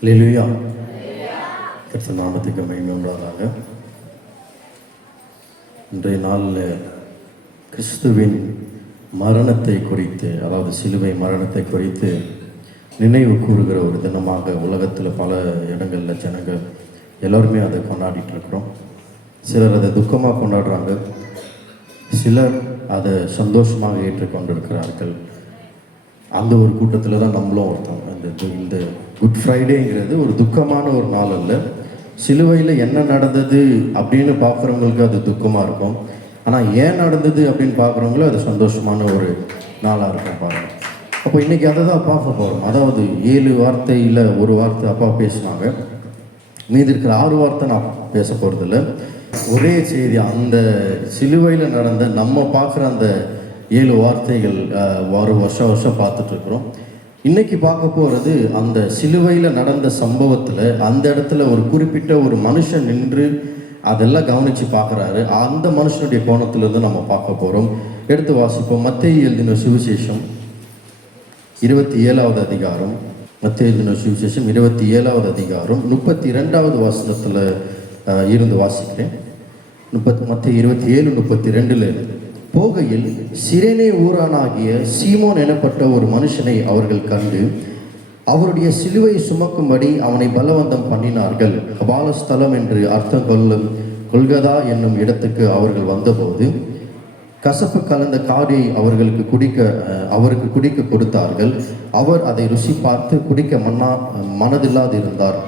அல்லேலூயா. கர்த்தர் நாமத்துக்கு மகிமை உண்டாவதாக. இன்றைய நாளில் கிறிஸ்துவின் மரணத்தை குறித்து, அதாவது சிலுவை மரணத்தை குறித்து நினைவு கூறுகிற ஒரு தினமாக உலகத்தில் பல இடங்களில் ஜனங்கள் எல்லோருமே அதை கொண்டாடிட்டு இருக்கிறோம். சிலர் அதை துக்கமாக கொண்டாடுறாங்க, சிலர் அதை சந்தோஷமாக ஏற்றுக்கொண்டிருக்கிறார்கள். அந்த ஒரு கூட்டத்தில் தான் நம்மளும் ஒருத்தவங்க. இந்த குட் ஃப்ரைடேங்கிறது ஒரு துக்கமான ஒரு நாள் அல்ல. சிலுவையில் என்ன நடந்தது அப்படின்னு பார்க்குறவங்களுக்கு அது துக்கமாக இருக்கும், ஆனால் ஏன் நடந்தது அப்படின்னு பார்க்குறவங்களும் அது சந்தோஷமான ஒரு நாளாக இருக்கும் பாருங்கள். அப்போ இன்றைக்கி அதை தான் பார்க்க போகிறோம். அதாவது 7 வார்த்தையில் ஒரு வார்த்தை அப்பா பேசினாங்க, மீதி இருக்கிற 6 வார்த்தை நான் பேச போகிறதில்ல. ஒரே செய்தி, அந்த சிலுவையில் நடந்த நம்ம பார்க்குற அந்த 7 வார்த்தைகள் வருஷம் பார்த்துட்ருக்குறோம். இன்றைக்கி பார்க்க போகிறது அந்த சிலுவையில் நடந்த சம்பவத்தில் அந்த இடத்துல ஒரு குறிப்பிட்ட ஒரு மனுஷன் நின்று அதெல்லாம் கவனித்து பார்க்குறாரு. அந்த மனுஷனுடைய கோணத்திலிருந்து நம்ம பார்க்க போகிறோம். எடுத்து வாசிப்போம். மத்தேயு எழுதின சுவிசேஷம் 27வது அதிகாரம். மத்தேயு எழுதின சுவிசேஷம் 27வது அதிகாரம் 32வது வசனத்தில் இருந்து வாசிக்கிறேன். மத்தேயு 27:32 போகையில் சிரேனே ஊரானாகிய சீமோன் எனப்பட்ட ஒரு மனுஷனை அவர்கள் கண்டு அவருடைய சிலுவை சுமக்கும்படி அவனை பலவந்தம் பண்ணினார்கள். கபாலஸ்தலம் என்று அர்த்தம் கொல்கதா என்னும் இடத்துக்கு அவர்கள் வந்தபோது கசப்பு கலந்த காடியை அவருக்கு குடிக்க கொடுத்தார்கள். அவர் அதை ருசி பார்த்து குடிக்க மனதில்லாதிருந்தார்.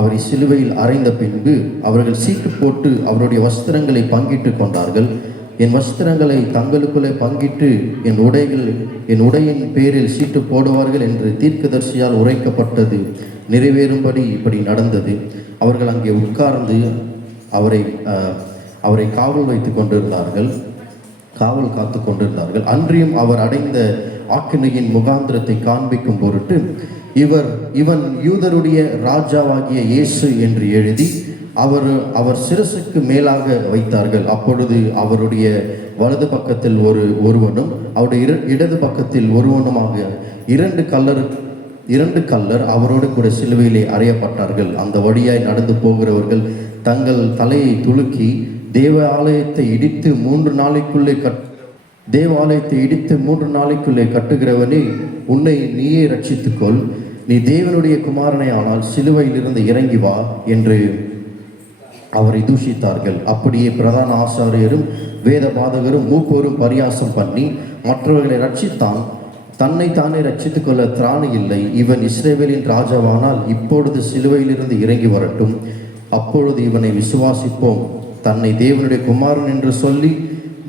அவரை சிலுவையில் அறைந்த பின்பு அவர்கள் சீட்டு போட்டு அவருடைய வஸ்திரங்களை பங்கிட்டு கொண்டார்கள். என் வஸ்திரங்களை தங்களுக்குள்ளே பங்கிட்டு என் உடையின் பேரில் சீட்டு போடுவார்கள் என்று தீர்க்கதரிசியால் உரைக்கப்பட்டது நிறைவேறும்படி இப்படி நடந்தது. அவர்கள் அங்கே உட்கார்ந்து அவரை காவல் வைத்து கொண்டிருந்தார்கள், காவல் காத்து கொண்டிருந்தார்கள். அன்றியும் அவர் அடைந்த ஆக்கினையின் முகாந்திரத்தை காண்பிக்கும் பொருட்டு இவன் யூதருடைய ராஜாவாகிய இயேசு என்று எழுதி அவர் சிரசுக்கு மேலாக வைத்தார்கள். அப்பொழுது அவருடைய வலது பக்கத்தில் ஒருவனும் அவருடைய இடது பக்கத்தில் ஒருவனுமாக இரண்டு கல்லர் அவரோடு கூட சிலுவையிலே அறையப்பட்டார்கள். அந்த வழியாய் நடந்து போகிறவர்கள் தங்கள் தலையை துலுக்கி தேவாலயத்தை இடித்து 3 நாளைக்குள்ளே கட்டுகிறவனே, உன்னை நீயே ரட்சித்துக்கொள். நீ தேவனுடைய குமாரனை ஆனால் சிலுவையிலிருந்து இறங்கி வா என்று அவரை தூஷித்தார்கள். அப்படியே பிரதான ஆசாரியரும் வேத பாதகரும் மூப்போரும் பரியாசம் பண்ணி மற்றவர்களை ரட்சித்தான், தன்னை தானே ரட்சித்துக் கொள்ள திராணி இல்லை. இவன் இஸ்ரவேலின் ராஜாவானால் இப்பொழுது சிலுவையிலிருந்து இறங்கி வரட்டும், அப்பொழுது இவனை விசுவாசிப்போம். தன்னை தேவனுடைய குமாரன் என்று சொல்லி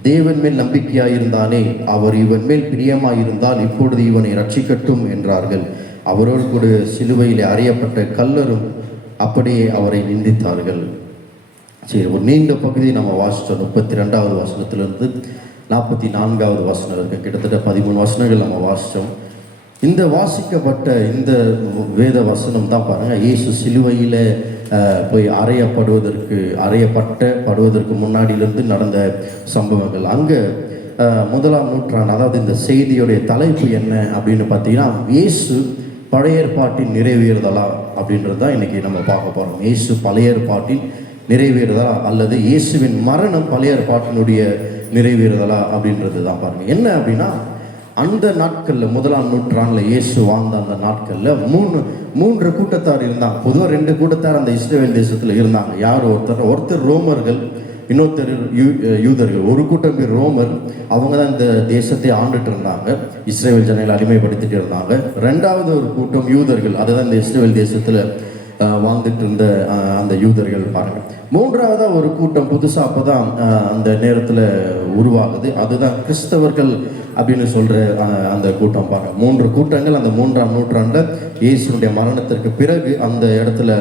தேவன் மேல் நம்பிக்கையாயிருந்தானே, அவர் இவன் மேல் பிரியமாயிருந்தால் இப்பொழுது இவனை ரட்சிக்கட்டும் என்றார்கள். அவரோடு கூட சிலுவையிலே அறையப்பட்ட கல்லரும் அப்படியே அவரை நிந்தித்தார்கள். சரி, ஒரு நீண்ட பகுதியை நம்ம வாசித்தோம். 32வது வசனத்திலிருந்து 44வது வசனம் இருக்குது. கிட்டத்தட்ட 13 வசனங்கள் நம்ம வாசித்தோம். இந்த வாசிக்கப்பட்ட இந்த வேத வசனம் தான் பாருங்கள், இயேசு சிலுவையில் போய் அறையப்படுவதற்கு முன்னாடியிலிருந்து நடந்த சம்பவங்கள். அங்கே 1ஆம் நூற்றாண்டு, அதாவது இந்த செய்தியுடைய தலைப்பு என்ன அப்படின்னு பார்த்தீங்கன்னா, இயேசு பழைய ஏற்பாட்டின் நிறைவேறுதலா அப்படின்றது தான் இன்றைக்கி நம்ம பார்க்க போகிறோம். இயேசு பழைய ஏற்பாட்டின் நிறைவேறுதலா அல்லது இயேசுவின் மரணம் பழைய ஏற்பாட்டினுடைய நிறைவேறுதலா அப்படின்றது தான் பாருங்கள். என்ன அப்படின்னா, அந்த நாட்களில் 1ஆம் நூற்றாண்டில் இயேசு வாழ்ந்த அந்த நாட்களில் மூன்று கூட்டத்தார் இருந்தாங்க. பொதுவாக 2 கூட்டத்தார் அந்த இஸ்ரவேல் தேசத்தில் இருந்தாங்க. யார்? ஒருத்தர் ரோமர்கள், இன்னொருத்தர் யூதர்கள். ஒரு கூட்டம் பேர் ரோமர், அவங்க தான் இந்த தேசத்தை ஆண்டுட்டு இருந்தாங்க, இஸ்ரவேல் ஜனங்களை அடிமைப்படுத்திட்டு இருந்தாங்க. 2வது ஒரு கூட்டம் யூதர்கள், அதுதான் இந்த இஸ்ரவேல் தேசத்தில் வாழ்ந்துட்டு இருந்த அந்த யூதர்கள் பாருங்கள். 3வதாக ஒரு கூட்டம் புதுசாக அப்போ தான் அந்த நேரத்தில் உருவாகுது, அதுதான் கிறிஸ்தவர்கள் அப்படின்னு சொல்கிற அந்த கூட்டம் பாருங்கள். 3 கூட்டங்கள் அந்த 3ஆம் நூற்றாண்டில் இயேசுனுடைய மரணத்திற்கு பிறகு அந்த இடத்துல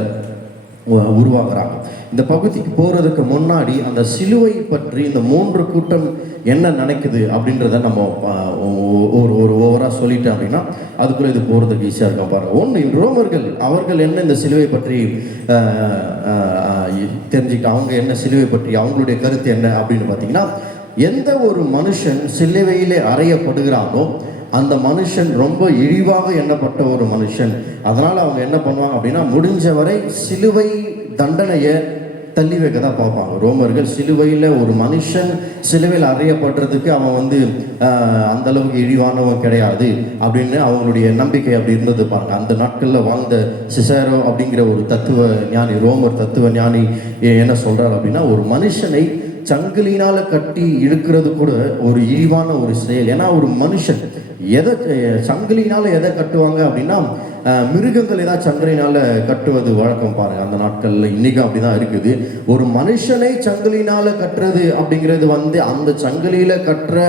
உருவாகிறாங்க. இந்த பகுதிக்கு போகிறதுக்கு முன்னாடி அந்த சிலுவை பற்றி இந்த 3 கூட்டம் என்ன நினைக்குது அப்படின்றத நம்ம ஒரு ஓவராக சொல்லிட்டேன் அப்படின்னா அதுக்குள்ளே இது போகிறதுக்கு ஈஸியாக இருக்கும் பாருங்கள். ஒன்று, ரோமர்கள் அவர்கள் என்ன இந்த சிலுவை பற்றி தெரிஞ்சுக்கிட்டு அவங்க என்ன சிலுவை பற்றி அவங்களுடைய கருத்து என்ன அப்படின்னு பார்த்தீங்கன்னா, எந்த ஒரு மனுஷன் சிலுவையிலே அறையப்படுகிறானோ அந்த மனுஷன் ரொம்ப இழிவாக எண்ணப்பட்ட ஒரு மனுஷன். அதனால் அவங்க என்ன பண்ணுவாங்க அப்படின்னா, முடிஞ்ச வரை சிலுவை தண்டனையை தள்ளி வைக்க தான் பார்ப்பாங்க ரோமர்கள். சிலுவையில் ஒரு மனுஷன் சிலுவையில் அறையப்படுறதுக்கு அவன் அந்த அளவுக்கு இழிவானவன் கிடையாது அப்படின்னு அவங்களுடைய நம்பிக்கை அப்படி இருந்தது பாருங்க. அந்த நாட்களில் வாழ்ந்த சிசேரோ அப்படிங்கிற ஒரு தத்துவ ஞானி, ரோமர் தத்துவ ஞானி என்ன சொல்றாரு அப்படின்னா, ஒரு மனுஷனை சங்கிலினால கட்டி இழுக்கிறது கூட ஒரு இழிவான ஒரு செயல். ஏன்னா ஒரு மனுஷன் எதை சங்கிலினால எதை கட்டுவாங்க அப்படின்னா, மிருகங்கள் ஏதாவது சங்கிலினால கட்டுவது வழக்கம் பாருங்க அந்த நாட்கள்ல. இன்னைக்கும் அப்படிதான் இருக்குது. ஒரு மனுஷனை சங்கிலினால கட்டுறது அப்படிங்கிறது அந்த சங்கிலியில கட்டுற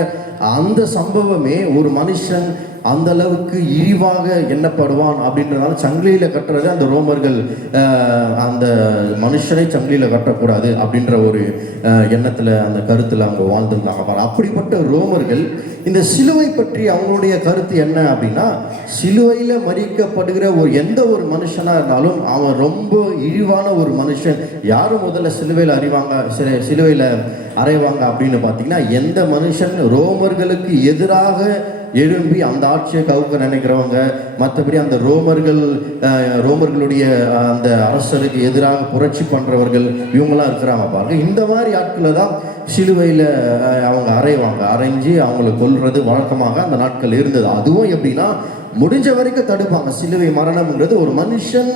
அந்த சம்பவமே ஒரு மனுஷன் அந்த அளவுக்கு இழிவாக எண்ணப்படுவான் அப்படின்றதால சங்கிலியில கட்டுறது அந்த ரோமர்கள் அந்த மனுஷனை சங்கிலியில கட்டக்கூடாது அப்படின்ற ஒரு எண்ணத்துல அந்த கருத்துல அவங்க வாழ்ந்துருந்தாங்க. அப்படிப்பட்ட ரோமர்கள் இந்த சிலுவை பற்றி அவங்களுடைய கருத்து என்ன அப்படின்னா, சிலுவையில மறிக்கப்படுகிற எந்த ஒரு மனுஷனா இருந்தாலும் அவன் ரொம்ப இழிவான ஒரு மனுஷன். யாரும் முதல்ல சிலுவையில் சிலுவையில அறைவாங்க அப்படின்னு பார்த்தீங்கன்னா, எந்த மனுஷன் ரோமர்களுக்கு எதிராக எழும்பி அந்த ஆட்சியை கவுக்க நினைக்கிறவங்க, மற்றபடி அந்த ரோமர்களுடைய அந்த அரசருக்கு எதிராக புரட்சி பண்றவர்கள், இவங்களாம் இருக்கிறாங்க பாருங்க. இந்த மாதிரி ஆட்களை தான் சிலுவையில் அவங்க அரைஞ்சு அவங்களை கொல்றது வழக்கமாக அந்த நாட்கள் இருந்தது. அதுவும் எப்படின்னா, முடிஞ்ச வரைக்கும் தடுப்பாங்க. சிலுவை மரணம்ன்றது ஒரு மனுஷன்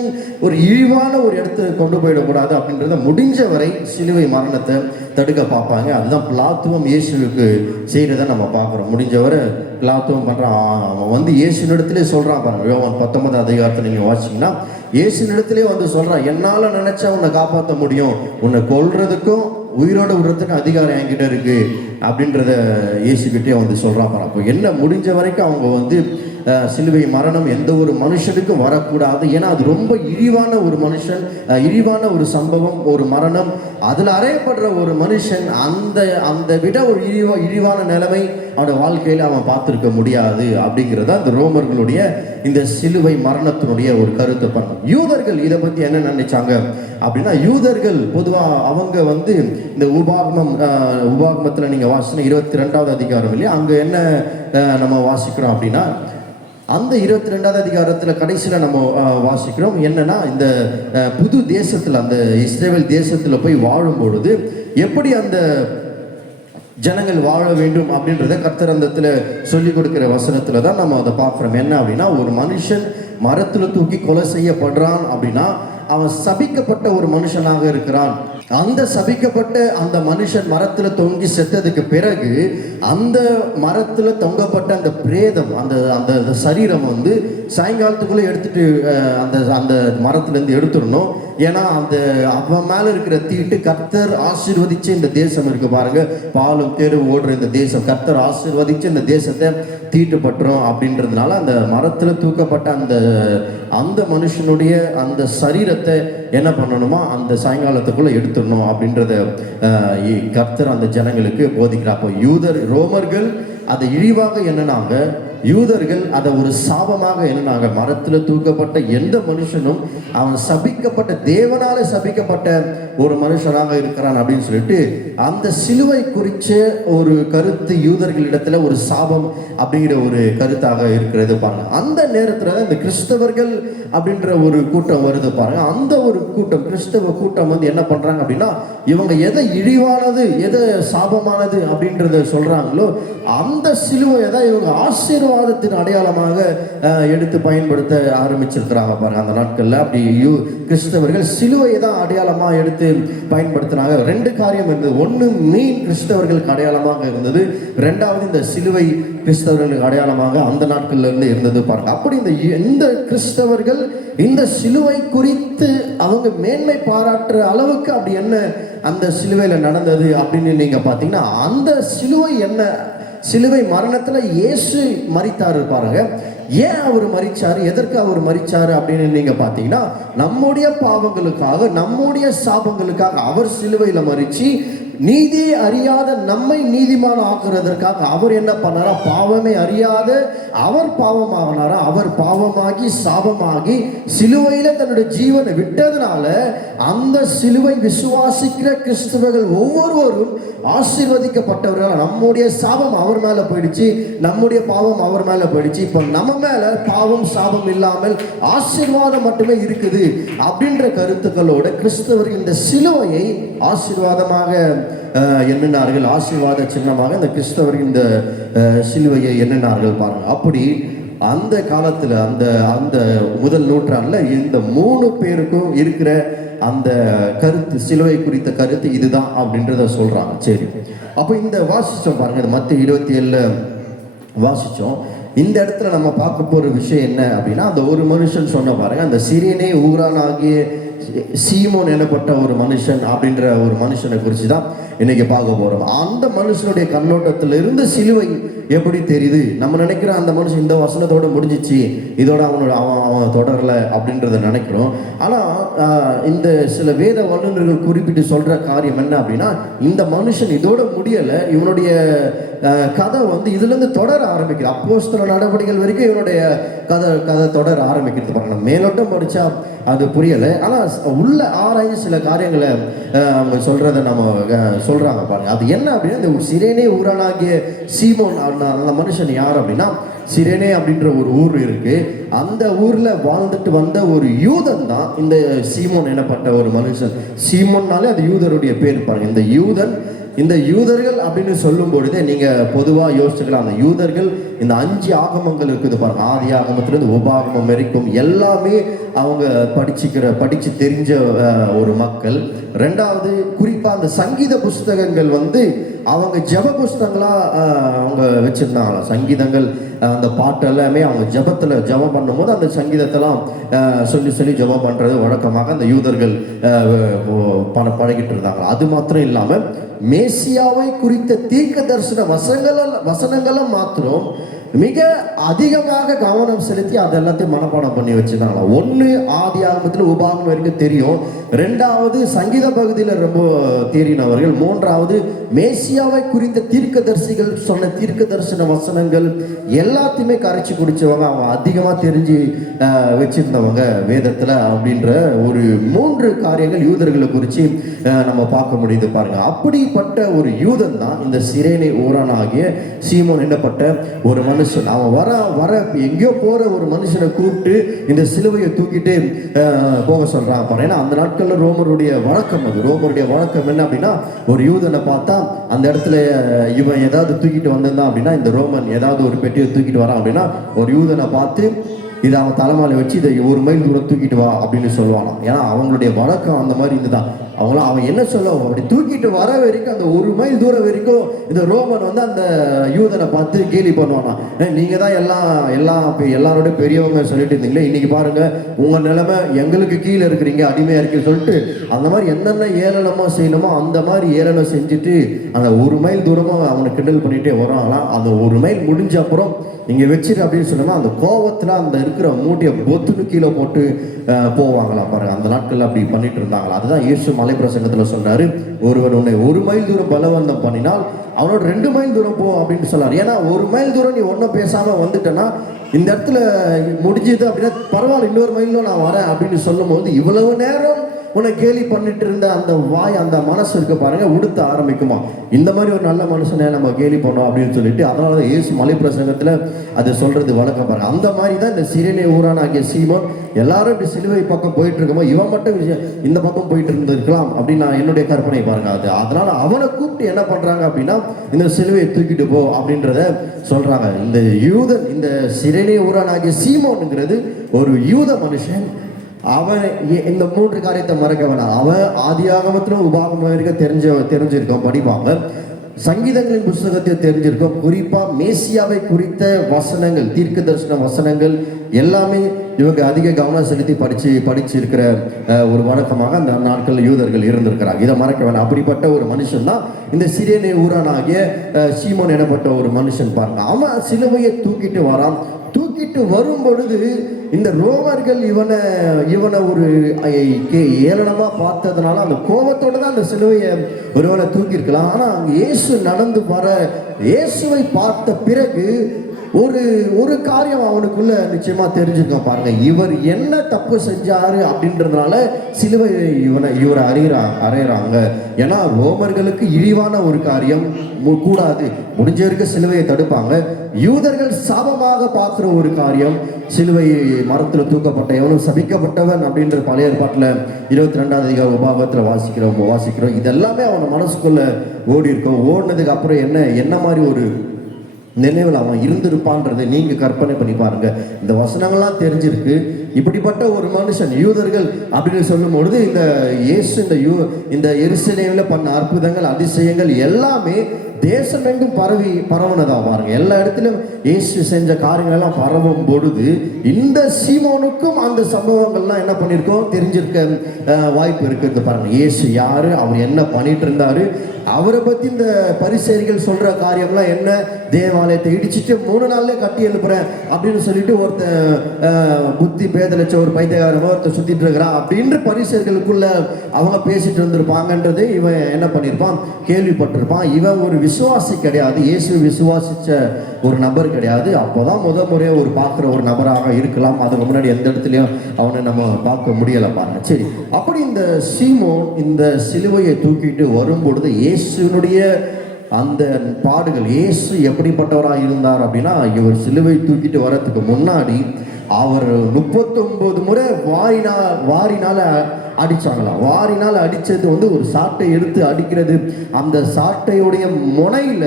ஒரு இழிவான ஒரு இடத்தை கொண்டு போயிடக்கூடாது அப்படின்றத முடிஞ்ச வரை சிலுவை மரணத்தை தடுக்க பார்ப்பாங்க. அதுதான் பிலாத்துவம் இயேசுவுக்கு செய்யறதை நம்ம பார்க்குறோம். முடிஞ்ச வரை பிலாத்துவம் பண்றான். அவன் இயேசுனிடத்திலே சொல்றான் பாருங்க. யோவான் 19 அதிகாரத்தை நீங்க வாசிங்கன்னா, இயேசுனிடத்திலே சொல்றான், என்னால நினைச்சா உன்னை காப்பாற்ற முடியும், உன்னை கொல்றதுக்கும் உயிரோட விடுறதுக்கு அதிகாரம் என்கிட்ட இருக்கு அப்படின்றத இயேசுகிட்டே சொல்றான் பாரு. அப்போ என்ன முடிஞ்ச வரைக்கும் அவங்க சிலுவை மரணம் எந்த ஒரு மனுஷனுக்கும் வரக்கூடாது. ஏன்னா அது ரொம்ப இழிவான ஒரு மனுஷன், இழிவான ஒரு சம்பவம், ஒரு மரணம். அதில் அறையப்படுற ஒரு மனுஷன் அந்த விட ஒரு இழிவான நிலைமை அவனோட வாழ்க்கையில் அவன் பார்த்துருக்க முடியாது அப்படிங்கிறத அந்த ரோமர்களுடைய இந்த சிலுவை மரணத்தினுடைய ஒரு கருத்தை பண்ணும். யூதர்கள் இதை பற்றி என்ன நினைச்சாங்க அப்படின்னா, யூதர்கள் பொதுவாக அவங்க இந்த உபாகமத்தில் நீங்கள் வாசின 22வது அதிகாரம் இல்லையா, அங்கே என்ன நம்ம வாசிக்கிறோம் அப்படின்னா, அந்த 22வது அதிகாரத்தில் கடைசியில் நம்ம வாசிக்கிறோம் என்னன்னா, இந்த புது தேசத்தில் அந்த இஸ்ரேல் தேசத்தில் போய் வாழும் பொழுது எப்படி அந்த ஜனங்கள் வாழ வேண்டும் அப்படின்றத கர்த்தர் அந்த சொல்லிக் கொடுக்கிற வசனத்துல தான் நம்ம அதை பார்க்குறோம். என்ன அப்படின்னா, ஒரு மனுஷன் மரத்துல தூக்கி கொலை செய்யப்படுறான் அப்படின்னா அவன் சபிக்கப்பட்ட ஒரு மனுஷனாக இருக்கிறான். அந்த சபிக்கப்பட்ட அந்த மனுஷன் மரத்துல தொங்கி செத்ததுக்கு பிறகு அந்த மரத்துல தொங்கப்பட்ட அந்த பிரேதம், அந்த சரீரம் சாயங்காலத்துக்குள்ள எடுத்துட்டு அந்த மரத்துல இருந்து எடுத்துடணும். ஏன்னா அவன் மேல இருக்கிற தீட்டு கர்த்தர் ஆசீர்வதிச்சு இந்த தேசம் இருக்கு பாருங்க, பாலும் தேரும் ஓடுற இந்த தேசம், கர்த்தர் ஆசீர்வதிச்சு இந்த தேசத்தை தீட்டுப்பட்டுரும் அப்படின்றதுனால அந்த மரத்துல தூக்கப்பட்ட அந்த மனுஷனுடைய அந்த சரீரத்தை என்ன பண்ணணுமா, அந்த சாயங்காலத்துக்குள்ள எடுத்துடணும் அப்படின்றத கர்த்தர் அந்த ஜனங்களுக்கு போதிக்கிறார். அப்போ ரோமர்கள் அதை இழிவாக எண்ணினாங்க, யூதர்கள் அதை ஒரு சாபமாக எண்ணினாங்க. மரத்துல தூக்கப்பட்ட எந்த மனுஷனும் அவன் சபிக்கப்பட்ட, தேவனால சபிக்கப்பட்ட ஒரு மனுஷனாக இருக்கிறான் அப்படின்னு சொல்லிட்டு அந்த சிலுவை குறிச்ச ஒரு கருத்து யூதர்களிடத்துல ஒரு சாபம் அப்படிங்கிற ஒரு கருத்தாக இருக்கிறது பாருங்க. அந்த நேரத்துல இந்த கிறிஸ்தவர்கள் அப்படின்ற ஒரு கூட்டம் வருது பாருங்க. அந்த ஒரு கூட்டம், கிறிஸ்தவ கூட்டம் என்ன பண்றாங்க அப்படின்னா, இவங்க எதை இழிவானது எதை சாபமானது அப்படின்றத சொல்றாங்களோ அந்த சிலுவையை தான் இவங்க ஆசீர்வாதத்தின் அடையாளமாக எடுத்து பயன்படுத்த ஆரம்பிச்சிருக்கிறாங்க பாருங்க. அந்த நாட்கள்ல அப்படி கிறிஸ்தவர்கள் சிலுவையை தான் அடையாளமா எடுத்து பயன்படுத்தினாங்க. 2 காரியம் இருந்தது. ஒன்று, மீன் கிறிஸ்தவர்களுக்கு அடையாளமாக இருந்தது. 2வது, இந்த சிலுவை கிறிஸ்தவர்களுக்கு அடையாளமாக அந்த நாட்கள்ல இருந்து இருந்தது பாருங்க. அப்படி இந்த கிறிஸ்தவர்கள் இந்த சிலுவை குறித்து அவங்க மேன்மை பாராட்டுற அளவுக்கு அப்படி என்ன அந்த சிலுவையில நடந்தது அப்படின்னு நீங்க பாத்தீங்கன்னா, அந்த சிலுவை என்ன, சிலுவை மரணத்துல இயேசு மரித்தாரு பாருங்க. ஏன் அவர் மரிச்சாரு, எதற்கு அவர் மரிச்சாரு அப்படின்னு நீங்க பாத்தீங்கன்னா, நம்முடைய பாவங்களுக்காக, நம்முடைய சாபங்களுக்காக அவர் சிலுவையில மரிச்சு நீதியை அறியாத நம்மை நீதிமான ஆக்குறதற்காக அவர் என்ன பண்ணாரா, பாவமே அறியாத அவர் பாவமாகினாரா. அவர் பாவமாகி சாபமாகி சிலுவையில தன்னுடைய ஜீவனை விட்டதுனால அந்த சிலுவை விசுவாசிக்கிற கிறிஸ்தவர்கள் ஒவ்வொருவரும் ஆசீர்வதிக்கப்பட்டவர்கள். நம்முடைய சாபம் அவர் மேல போயிடுச்சு, நம்முடைய பாவம் அவர் மேல போயிடுச்சு. இப்ப நம்ம மேல பாவம் சாபம் இல்லாமல் ஆசீர்வாதம் மட்டுமே இருக்குது அப்படின்ற கருத்துக்களோட கிறிஸ்தவர்கள் இந்த சிலுவையை ஆசீர்வாதமாக எண்ணினார்கள். ஆசீர்வாத சின்னமாக இந்த கிறிஸ்தவர்கள் இந்த சிலுவையை எண்ணினார்கள் பாருங்க. அப்படி அந்த காலத்துல அந்த அந்த முதல் நூற்றாண்டுல இந்த 3 பேருக்கும் இருக்கிற அந்த கருத்து, சிலுவை குறித்த கருத்து இதுதான் அப்படின்றத சொல்றாங்க. சரி, அப்போ இந்த வாசிச்சோம் பாருங்க, மத்திய 27 வாசிச்சோம். இந்த இடத்துல நம்ம பார்க்க போற விஷயம் என்ன அப்படின்னா, அந்த ஒரு மனுஷன் சொன்ன பாருங்க, அந்த சிரியனே ஊரானாகிய சீமோன் எனப்பட்ட ஒரு மனுஷன் அப்படின்ற ஒரு மனுஷனை குறித்து தான் இன்னைக்கு பார்க்க போறோம். அந்த மனுஷனுடைய கண்ணோட்டத்தில் இருந்து சிலுவை எப்படி தெரியுது? நம்ம நினைக்கிற அந்த மனுஷன் இந்த வசனத்தோட முடிஞ்சிச்சு, இதோட அவன் தொடரல அப்படின்றத நினைக்கிறோம். ஆனா இந்த சில வேத வல்லுநர்கள் குறிப்பிட்டு சொல்ற காரியம் என்ன அப்படின்னா, இந்த மனுஷன் இதோட முடியல, இவனுடைய கதை இதுல இருந்து தொடர ஆரம்பிக்குது. அப்போஸ்தல நடவடிக்கைகள் வரைக்கும் இவனுடைய கதை தொடர ஆரம்பிக்கிறது பாருங்க. மேலோட்டம் படிச்சா அது புரியலை, ஆனா உள்ள ஆராய்ச்சி சில காரியங்களை அவங்க சொல்றதை நம்ம சொல்றாங்க பாருங்க. அது என்ன அப்படின்னா, இந்த சிரேனே ஊரானாகிய சீமோன் அந்த மனுஷன் யார் அப்படின்னா, சிரேனே அப்படின்ற ஒரு ஊர் இருக்கு. அந்த ஊர்ல வாழ்ந்துட்டு வந்த ஒரு யூதன் தான் இந்த சீமோன் எனப்பட்ட ஒரு மனுஷன். சீமோன்னாலே அது யூதருடைய பேர் பாருங்க. இந்த யூதர்கள் அப்படின்னு சொல்லும் பொழுதே நீங்க பொதுவா யோசிச்சுக்கலாம், அந்த யூதர்கள் இந்த 5 ஆகமங்கள் இருக்குது பாருங்க. ஆதி ஆகமத்திலிருந்து உபாகமம் வரைக்கும் எல்லாமே அவங்க படிச்சு தெரிஞ்ச ஒரு மக்கள். 2வது குறிப்பா அந்த சங்கீத புஸ்தகங்கள் அவங்க ஜப புஸ்தகங்களா அவங்க வச்சிருந்தாங்களா. சங்கீதங்கள் அந்த பாட்டு எல்லாமே அவங்க ஜபம் பண்ணும்போது அந்த சங்கீதத்தெல்லாம் சொல்லி ஜபம் பண்றது வழக்கமாக அந்த யூதர்கள் பழகிட்டு இருந்தாங்க. அது மாத்திரம் இல்லாம மேசியாவை குறித்த தீர்க்க தரிசன வசனங்களும் மாத்திரம் மிக அதிகமாக கவனம் செலுத்தி அது எல்லாத்தையும் மனப்பாடம் பண்ணி வச்சிருந்தாங்களா. 1 ஆதி ஆகமத்தில் உபாகமம் வரைக்கும் தெரியும். 2வது சங்கீத பகுதியில் ரொம்ப தேறினவர்கள். 3வது மேசியாவை குறித்த தீர்க்கதரிசிகள் சொன்ன தீர்க்க தரிசன வசனங்கள் எல்லாத்தையுமே கரைச்சி குடிச்சவங்க, அவங்க அதிகமாக தெரிஞ்சு வச்சிருந்தவங்க வேதத்தில் அப்படின்ற ஒரு 3 காரியங்கள் யூதர்களை குறித்து நம்ம பார்க்க முடியுது பாருங்க. அப்படிப்பட்ட ஒரு யூதன் தான் இந்த சிரேனே ஊரானாகிய சீமோன் என்னப்பட்ட ஒரு மனுஷன். அவன் வர எங்கேயோ போற ஒரு மனுஷனை கூப்பிட்டு இந்த சிலுவையை தூக்கிட்டு போக சொல்றான் பாருங்க. ஏன்னா அந்த நாட்கள்ல ரோமருடைய வழக்கம் என்ன அப்படின்னா, ஒரு யூதனை பார்த்தா அந்த இடத்துல இவன் ஏதாவது தூக்கிட்டு வந்திருந்தான் அப்படின்னா, இந்த ரோமன் ஏதாவது ஒரு பெட்டியை தூக்கிட்டு வரான் அப்படின்னா, ஒரு யூதனை பார்த்து இதை அவன் தலைமையில வச்சு இதை 1 மைல் தூரம் தூக்கிட்டு வா அப்படின்னு சொல்லுவானாம். ஏன்னா அவங்களுடைய வழக்கம் அந்த மாதிரி இருந்துதான். அவன் என்ன சொல்லுவான், அப்படி தூக்கிட்டு வர வரைக்கும் அந்த 1 மைல் தூரம் வரைக்கும் இந்த ரோமன் அந்த யூதனை பார்த்து கேலி பண்ணுவானா, நீங்க தான் எல்லாரோட பெரியவங்க சொல்லிட்டு இருந்தீங்களே, இன்னைக்கு பாருங்க உங்க நிலைமை எங்களுக்கு கீழே இருக்கிறீங்க, அடிமையா இருக்குன்னு சொல்லிட்டு அந்த மாதிரி என்னென்ன ஏளனமா செய்யணுமோ அந்த மாதிரி ஏளனம் செஞ்சுட்டு அந்த 1 மைல் தூரமா அவனை கிண்டல் பண்ணிட்டே வராங்களாம். அந்த 1 மைல் முடிஞ்ச அப்புறம் நீங்க வச்சிரு அப்படின்னு சொன்னா அந்த கோவத்துல அந்த இருக்கிற மூட்டையை பொத்துன்னு கீழே போட்டு போவாங்களாம் பாருங்க. அந்த நாட்கள் அப்படி பண்ணிட்டு இருந்தாங்களா. அதுதான் இயேசு மலை பிரசங்கத்துல சொன்னாரு, ஒருவன் உன்னை 1 மைல் தூரம் பலவந்தம் பண்ணினால் அவனோட 2 மைல் தூரம் போ அப்படின்னு சொன்னார். ஏன்னா 1 மைல் தூரம் நீ ஒன்றும் பேசாம வந்துட்டேன்னா இந்த இடத்துல முடிஞ்சது அப்படின்னா பரவாயில்ல, இன்னொரு மைலும் நான் வரேன் அப்படின்னு சொல்லும் போது இவ்வளவு நேரம் உன்னை கேலி பண்ணிட்டு இருந்த அந்த வாய், அந்த மனசு இருக்க பாருங்க, உடுத்த ஆரம்பிக்குமா. இந்த மாதிரி ஒரு நல்ல மனுஷனை நம்ம கேலி பண்ணோம் அப்படின்னு சொல்லிட்டு அதனால தான் இயேசு மலை பிரசங்கத்துல அது சொல்றது வழக்கம் பாருங்க. அந்த மாதிரி தான் இந்த சிரேனே ஊரானாகிய சீமோன் எல்லாரும் இப்படி சிலுவை பக்கம் போயிட்டு இருக்கோமோ இவன் மட்டும் இந்த பக்கம் போயிட்டு இருந்திருக்கலாம் அப்படின்னு நான் என்னுடைய கற்பனை பாருங்க. அது அதனால அவனை கூப்பிட்டு என்ன பண்றாங்க அப்படின்னா, இந்த சிலுவையை தூக்கிட்டு போ அப்படின்றத சொல்றாங்க. இந்த யூதன், இந்த சிரேனே ஊரானாகிய சீமோனுங்கிறது ஒரு யூத மனுஷன். அவன் இந்த 3 காரியத்தை மறக்க வேணாம். அவன் ஆதி ஆகமத்திலும் உபாகமம் வரைக்கும் தெரிஞ்சிருக்கான், படிப்பாங்க. சங்கீதங்களின் புஸ்தகத்தை தெரிஞ்சிருக்கோம். குறிப்பா மேசியாவை குறித்த வசனங்கள், தீர்க்க தரிசன வசனங்கள் எல்லாமே இவங்க அதிக கவனம் செலுத்தி படிச்சு இருக்கிற ஒரு வழக்கமாக அந்த நாட்கள் யூதர்கள் இருந்திருக்கிறாங்க. இதை மறக்க வேணாம். அப்படிப்பட்ட ஒரு மனுஷன் தான் இந்த சிரேனே ஊரானாகிய சீமோன் எனப்பட்ட ஒரு மனுஷன் பாருங்க. அவன் சிலுவையை தூக்கிட்டு வரான். தூக்கிட்டு வரும் பொழுது இந்த ரோமர்கள் இவனை ஒரு ஏளனமா பார்த்ததுனால அந்த கோபத்தோட தான் அந்த சிலுவையை ஒருவனை தூக்கியிருக்கலாம். ஆனா அங்க இயேசு நடந்து வர இயேசுவை பார்த்த பிறகு ஒரு காரியம் அவனுக்குள்ள நிச்சயமா தெரிஞ்சுக்க பாருங்க. இவர் என்ன தப்பு செஞ்சாரு அப்படின்றதுனால சிலுவை இவரை அறையிறாங்க. ஏன்னா ரோமர்களுக்கு இழிவான ஒரு காரியம் கூடாது, முடிஞ்ச வரைக்கும் சிலுவையை தடுப்பாங்க. யூதர்கள் சாபமாக பார்க்கிற ஒரு காரியம் சிலுவை மரத்துல தூக்கப்பட்ட எவனும் சபிக்கப்பட்டவன் அப்படின்ற பழைய ஏற்பாட்டுல 22ஆவது அதிகார உபாகத்துல வாசிக்கிறோம். இதெல்லாமே அவன் மனசுக்குள்ள ஓடி இருக்கும். ஓடினதுக்கு அப்புறம் என்ன மாதிரி ஒரு நினைவில் அவன் இருந்திருப்பான்றதை நீங்க கற்பனை பண்ணி பாருங்க. இந்த வசனங்கள்லாம் தெரிஞ்சிருக்கு. இப்படிப்பட்ட ஒரு மனுஷன் யூதர்கள் அப்படின்னு சொல்லும் பொழுது இந்த இயேசு இந்த எருசலேமில் பண்ண அற்புதங்கள் அதிசயங்கள் எல்லாமே தேசமெங்கும் பரவுனதா பாருங்க. எல்லா இடத்திலும் இயேசு செஞ்ச காரியங்கள் எல்லாம் பரவும் பொழுது இந்த சீமோனுக்கும் அந்த சம்பவங்கள்லாம் என்ன பண்ணியிருக்கோம் தெரிஞ்சிருக்க வாய்ப்பு இருக்குது பாருங்க. இயேசு யாரு, அவர் என்ன பண்ணிட்டு இருந்தாரு, அவரை பத்தி இந்த பரிசேயர்கள் சொல்ற காரியம்லாம் என்ன, தேவாலயத்தை இடிச்சுட்டு 3 நாள்ல கட்டி எழுப்புறேன் அப்படின்னு சொல்லிட்டு ஒருத்தன் புத்தி பேதலிச்ச ஒரு பைத்தியக்காரமா ஒருத்தர் சுத்திட்டு இருக்கிறான் அப்படின்ற பரிசேயர்களுக்குள்ள அவங்க பேசிட்டு இருந்திருப்பாங்கன்றது இவன் என்ன பண்ணியிருப்பான், கேள்விப்பட்டிருப்பான். இவன் ஒரு விசுவாசி கிடையாது, இயேசு விசுவாசிச்ச ஒரு நபர் கிடையாது. அப்போதான் முறையாக ஒரு பார்க்குற ஒரு நபராக இருக்கலாம். அதுக்கு முன்னாடி எந்த இடத்துலையும் அவனை நம்ம பார்க்க முடியலை பாருங்க. சரி, அப்படி இந்த சீமோன் இந்த சிலுவையை தூக்கிட்டு வரும்பொழுது இயேசுனுடைய அந்த பாடுகள், இயேசு எப்படிப்பட்டவராக இருந்தார் அப்படின்னா, இவர் சிலுவை தூக்கிட்டு வர்றதுக்கு முன்னாடி அவர் 39 முறை வாரினால அடிச்சாங்களாம். வாரினால் அடிச்சது ஒரு சாட்டை எடுத்து அடிக்கிறது. அந்த சாட்டையுடைய முனையில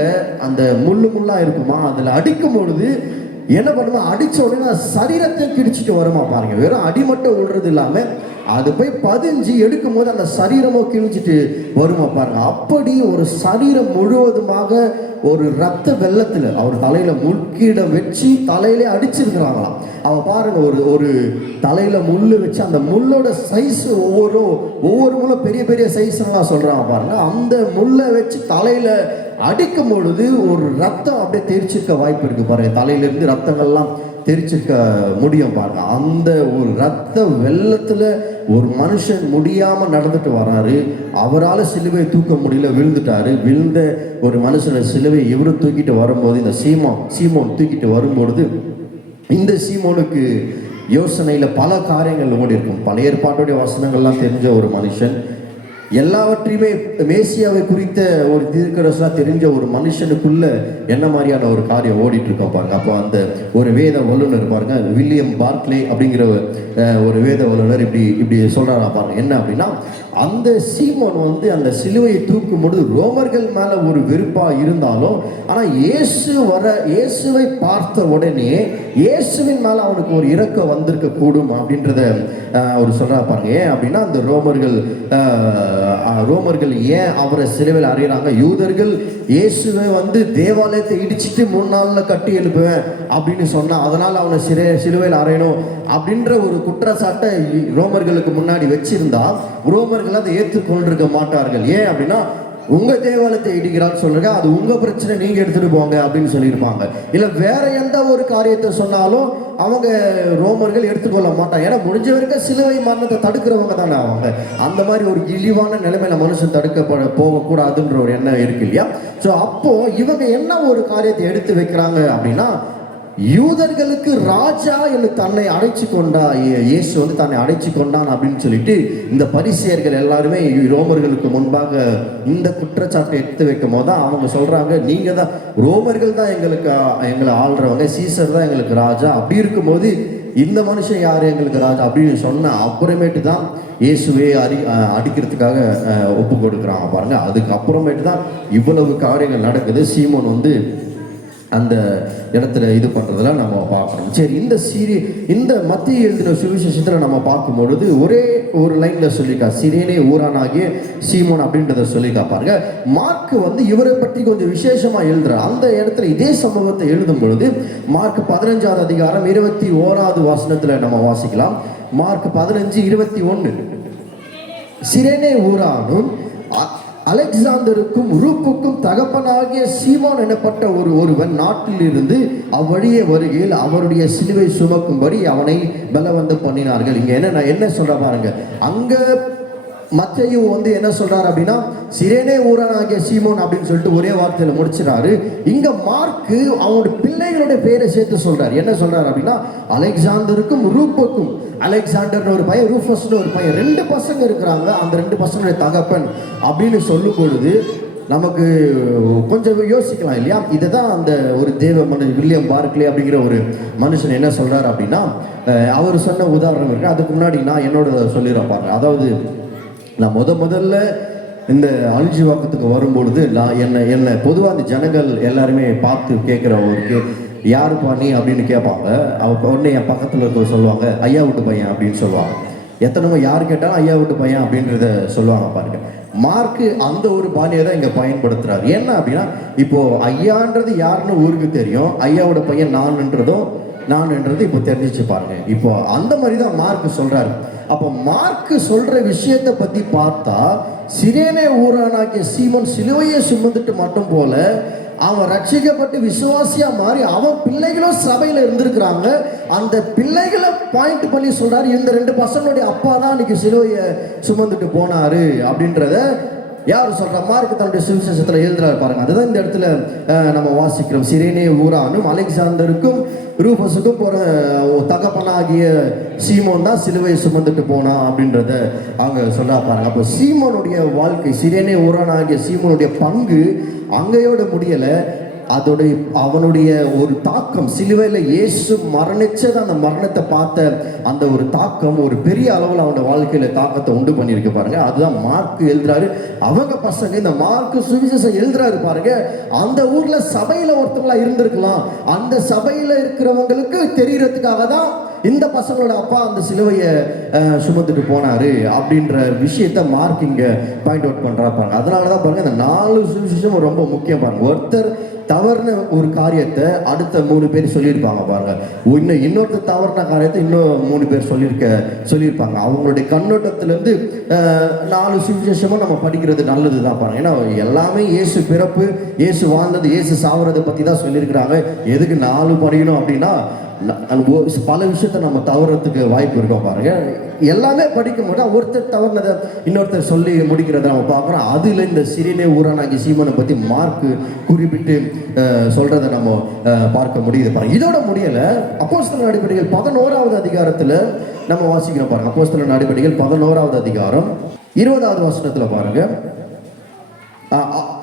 அந்த முள்ளா இருக்குமா, அதுல அடிக்கும் பொழுது என்ன பண்ணுமா, அடிச்ச உடனே சரீரத்தை கிடிச்சிட்டு வருமா பாருங்க. வெறும் அடி மட்டும் விடுறது இல்லாம அது போய் பதிஞ்சு எடுக்கும் போது அந்த சரீரமோ கிழிச்சிட்டு வருமா பாருங்க. அப்படி ஒரு சரீரம் முழுவதுமாக ஒரு ரத்த வெள்ளத்துல அவர் தலையில முள்கீட வச்சு தலையிலே அடிச்சிருக்கிறாங்களாம். அவன் பாருங்க, ஒரு தலையில முள்ளு வச்சு அந்த முள்ளோட சைஸ் ஒவ்வொரு முள்ளும் பெரிய பெரிய சைஸ் எல்லாம் சொல்றாங்க பாருங்க. அந்த முள்ளை வச்சு தலையில அடிக்கும் பொழுது ஒரு ரத்தம் அப்படியே தெரிச்சிருக்க வாய்ப்பு இருக்கு பாருங்க. தலையிலிருந்து ரத்தங்கள்லாம் தெரிச்சிருக்க முடியும் பாருங்க. அந்த ஒரு ரத்த வெள்ளத்துல ஒரு மனுஷன் முடியாம நடந்துட்டு வராரு. அவரால் சிலுவை தூக்க முடியல, விழுந்துட்டாரு. விழுந்த ஒரு மனுஷனை சிலுவை இவரு தூக்கிட்டு வரும்போது, இந்த சீமோன் தூக்கிட்டு வரும்பொழுது இந்த சீமோனுக்கு யோசனையில பல காரியங்கள் ஓடி இருக்கும். பழைய ஏற்பாட்டுடைய வசனங்கள்லாம் தெரிஞ்ச ஒரு மனுஷன், எல்லாவற்றையுமே மேசியாவை குறித்த ஒரு தீர்க்கதரிசனா தெரிஞ்ச ஒரு மனுஷனுக்குள்ள என்ன மாதிரியான ஒரு காரியம் ஓடிட்டு இருக்கோம் பாருங்க. அப்போ அந்த ஒரு வேத வல்லுநர் பாருங்க, வில்லியம் பார்க்லே அப்படிங்கிற ஒரு வேத வல்லுநர் இப்படி சொல்றாரா பாருங்க. என்ன அப்படின்னா, அந்த சீமோன் அந்த சிலுவையை தூக்கும் பொழுது ரோமர்கள் மேல ஒரு வெறுப்பா இருந்தாலும், ஆனா இயேசுவை பார்த்த உடனே இயேசுவின் மேல அவனுக்கு ஒரு இரக்கம் வந்திருக்க கூடும் அப்படின்றத அவர் சொல்றா பாருங்க. ஏன் அப்படின்னா, அந்த ரோமர்கள் ஏன் அவரை சிலுவையில் அறையிறாங்க, யூதர்கள் இயேசுவை தேவாலயத்தை இடிச்சிட்டு 3 நாள்ல கட்டி எழுப்புவேன் அப்படின்னு சொன்னா, அதனால அவனை சிலுவையில் அறையணும் அப்படின்ற ஒரு குற்றச்சாட்டை ரோமர்களுக்கு முன்னாடி வச்சிருந்தா ரோமர்கள் அதை ஏற்றுக்கொண்டிருக்க மாட்டார்கள். ஏன் அப்படின்னா, உங்க தேவாலயத்தை இடிக்கிறான்னு சொல்லுங்க, அது உங்க பிரச்சனை, நீங்க எடுத்துட்டு போங்க அப்படின்னு சொல்லியிருப்பாங்க. இல்ல வேற எந்த ஒரு காரியத்தை சொன்னாலும் அவங்க ரோமர்கள் எடுத்துக்கொள்ள மாட்டாங்க. ஏன்னா முடிஞ்ச வரைக்கும் சிலுவை மரணத்தை தடுக்கிறவங்க தானே அவங்க. அந்த மாதிரி ஒரு இழிவான நிலைமையில மனுஷன் போகக்கூடாதுன்ற ஒரு எண்ணம் இருக்கு இல்லையா. ஸோ அப்போ இவங்க என்ன ஒரு காரியத்தை எடுத்து வைக்கிறாங்க அப்படின்னா, யூதர்களுக்கு ராஜா என்று தன்னை அடைச்சு கொண்டா, இயேசு தன்னை அடைச்சு கொண்டான் அப்படின்னு சொல்லிட்டு இந்த பரிசேயர்கள் எல்லாருமே ரோமர்களுக்கு முன்பாக இந்த குற்றச்சாட்டை எடுத்து வைக்கும் போது தான் அவங்க சொல்றாங்க, நீங்க தான், ரோமர்கள் தான் எங்களை ஆள்றவங்க, சீசர் தான் எங்களுக்கு ராஜா. அப்படி இருக்கும்போது இந்த மனுஷன் யாரு எங்களுக்கு ராஜா அப்படின்னு சொன்ன அப்புறமேட்டு தான் இயேசுவே அடிக்கிறதுக்காக ஒப்பு கொடுக்குறாங்க பாருங்க. அதுக்கு அப்புறமேட்டு தான் இவ்வளவு காரியங்கள் நடக்குது. சீமோன் அந்த இடத்துல இது பண்றதுல நம்ம பார்க்கணும். சரி, இந்த மத்திய எழுதின சுவிசேஷத்துல நம்ம பார்க்கும் பொழுது ஒரே ஒரு லைன்ல சொல்லிக்கா, சிரேனே ஊரானாகிய சீமோன் அப்படின்றத சொல்லிக்கா பாருங்க. மார்க் இவரை பற்றி கொஞ்சம் விசேஷமா எழுதுற அந்த இடத்துல இதே சம்பவத்தை எழுதும் பொழுது மார்க் 15ஆவது அதிகாரம் 21ஆவது வசனத்துல நம்ம வாசிக்கலாம். மார்க் 15:21, சிரேனே ஊரானும் அலெக்சாந்தருக்கும் ரூப்புக்கும் தகப்பனாகிய சீமோன் எனப்பட்ட ஒருவன் நாட்டில் இருந்து அவ்வழியே வருகையில் அவருடைய சிலுவை சுமக்கும்படி அவனை பலவந்தம் பண்ணினார்கள். இங்க என்ன சொல்ற பாருங்க, அங்க மத்தேயு என்ன சொல்றாரு அப்படின்னா, சிரேனே ஊரானாகிய சீமோன் அப்படின்னு சொல்லிட்டு ஒரே வார்த்தையில முடிச்சிடாரு. இங்க மார்க்கு அவனுடைய பிள்ளைகளுடைய பேரை சேர்த்து சொல்றாரு. என்ன சொல்றாரு அப்படின்னா, அலெக்சாந்தருக்கும் ரூப்புக்கும், அலெக்சாண்டர்னு ஒரு பையன், ரூஃபஸ்னு ஒரு பையன், 2 பசங்க இருக்கிறாங்க. அந்த 2 பசங்களுடைய தகப்பன் அப்படின்னு சொல்லும் பொழுது நமக்கு கொஞ்சம் யோசிக்கலாம் இல்லையா? இதை தான் அந்த ஒரு தேவ மனுஷன் வில்லியம் பார்க்லே அப்படிங்கிற ஒரு மனுஷன் என்ன சொல்றாரு அப்படின்னா, அவர் சொன்ன உதாரணம் இருக்கு. அதுக்கு முன்னாடி நான் என்னோட சொல்லிடுறேன். அதாவது நான் முதல்ல இந்த அல்ஜிவாக்கத்துக்கு வரும்பொழுது நான் என்னை பொதுவாக அந்த ஜனங்கள் எல்லாருமே பார்த்து கேட்குற ஒரு யாருப்பா நீ அப்படின்னு கேட்பாங்க. அவங்க உடனே என் பக்கத்தில் இருக்க சொல்லுவாங்க, ஐயா வீட்டு பையன் அப்படின்னு சொல்லுவாங்க. எத்தனை யார் கேட்டாலும் ஐயா வீட்டு பையன் அப்படின்றத சொல்லுவாங்க பாருங்க. மார்க்கு அந்த ஒரு பாணியை தான் இங்கே பயன்படுத்துறாரு. என்ன அப்படின்னா, இப்போ ஐயான்றது யாருன்னு ஊருக்கு தெரியும், ஐயாவோட பையன் நான்ன்றது இப்போ தெரிஞ்சிச்சு பாருங்க. இப்போ அந்த மாதிரி தான் மார்க்கு சொல்றாரு. அப்போ மார்க்கு சொல்ற விஷயத்தை பத்தி பார்த்தா, சிரேனே ஊரானாகிய சீமோன் சிலுவையை சுமந்துட்டு மட்டும் போல அவன் ரட்சிக்கப்பட்டு விசுவாசியா மாறி அவன் பிள்ளைகளும் சபையில இருந்திருக்கிறாங்க. அந்த பிள்ளைகளை பாயிண்ட் பண்ணி சொல்றாரு, இந்த 2 பசங்களுடைய அப்பா தான் இன்னைக்கு சிலுவையை சுமந்துட்டு போனாரு அப்படின்றத யார் சொல்ற? மார்க்கு தன்னுடைய சுவிசேஷத்துல எழுதுறாரு பாருங்க. அதுதான் இந்த இடத்துல நம்ம வாசிக்கிறோம். சிரேனே ஊரானும் அலெக்சாந்தருக்கும் ரூபஸுக்கும் போற தகப்பனாகிய சீமோன் தான் சிலுவையை சுமந்துட்டு போனா அப்படின்றத அவங்க சொல்றா பாருங்க. அப்போ சீமோனுடைய வாழ்க்கை, சிரேனே ஊரானாகிய சீமோனுடைய பங்கு அங்கையோட முடியல. அவனுடைய ஒரு தாக்கம், சிலுவையில் இயேசு மரணிச்சது, அந்த மரணத்தை பார்த்த அந்த ஒரு தாக்கம் ஒரு பெரிய அளவில் அவனோட வாழ்க்கையில தாக்கத்தை உண்டு பண்ணியிருக்கு பாருங்க. அதுதான் மார்க்கு எழுதுறாரு. அவங்க பசங்க இந்த மார்க்கு சுவிசேஷம் எழுதுறாரு பாருங்க. அந்த ஊர்ல சபையில ஒருத்தவங்களா இருந்திருக்கலாம். அந்த சபையில இருக்கிறவங்களுக்கு தெரியறதுக்காக தான் இந்த பசங்களோட அப்பா அந்த சிலுவையை சுமந்துட்டு போனாரு அப்படின்ற விஷயத்த மார்க் இங்க பாயிண்ட் அவுட் பண்றா பாருங்க. அதனாலதான் பாருங்க இந்த 4 சுவிசேஷம் ரொம்ப முக்கியம் பாருங்க. ஒருத்தர் தவறுன ஒரு காரியத்தை அடுத்த 3 பேர் சொல்லியிருப்பாங்க பாருங்க. இன்னொருத்தர் தவறுன காரியத்தை இன்னும் 3 பேர் சொல்லியிருப்பாங்க. அவங்களுடைய கண்ணோட்டத்திலேருந்து 4 சுவிசேஷமும் நம்ம படிக்கிறது நல்லது தான் பாருங்க. ஏன்னா எல்லாமே இயேசு பிறப்பு, இயேசு வாழ்ந்தது, இயேசு சாவறதை பற்றி தான் சொல்லியிருக்கிறாங்க. எதுக்கு 4 படிக்கணும் அப்படின்னா, பல விஷயத்த நம்ம தவறதுக்கு வாய்ப்பு இருக்கோம் பாருங்க. எல்லாமே படிக்கும் போது ஒருத்தர் தவறுனதை இன்னொருத்தர் சொல்லி முடிக்கிறத நம்ம பார்க்குறோம். அதுல இந்த சிரேனே ஊரானாகிய சீமோனை பற்றி மார்க்கு குறிப்பிட்டு சொல்றதை நம்ம பார்க்க முடியுது பாருங்க. இதோட முடியல. அப்போஸ்தலர் நடபடிகள் 11வது அதிகாரத்துல நம்ம வாசிக்கிறோம் பாருங்க. அப்போஸ்தலர் நடபடிகள் 11வது அதிகாரம் 20வது வசனத்துல பாருங்க.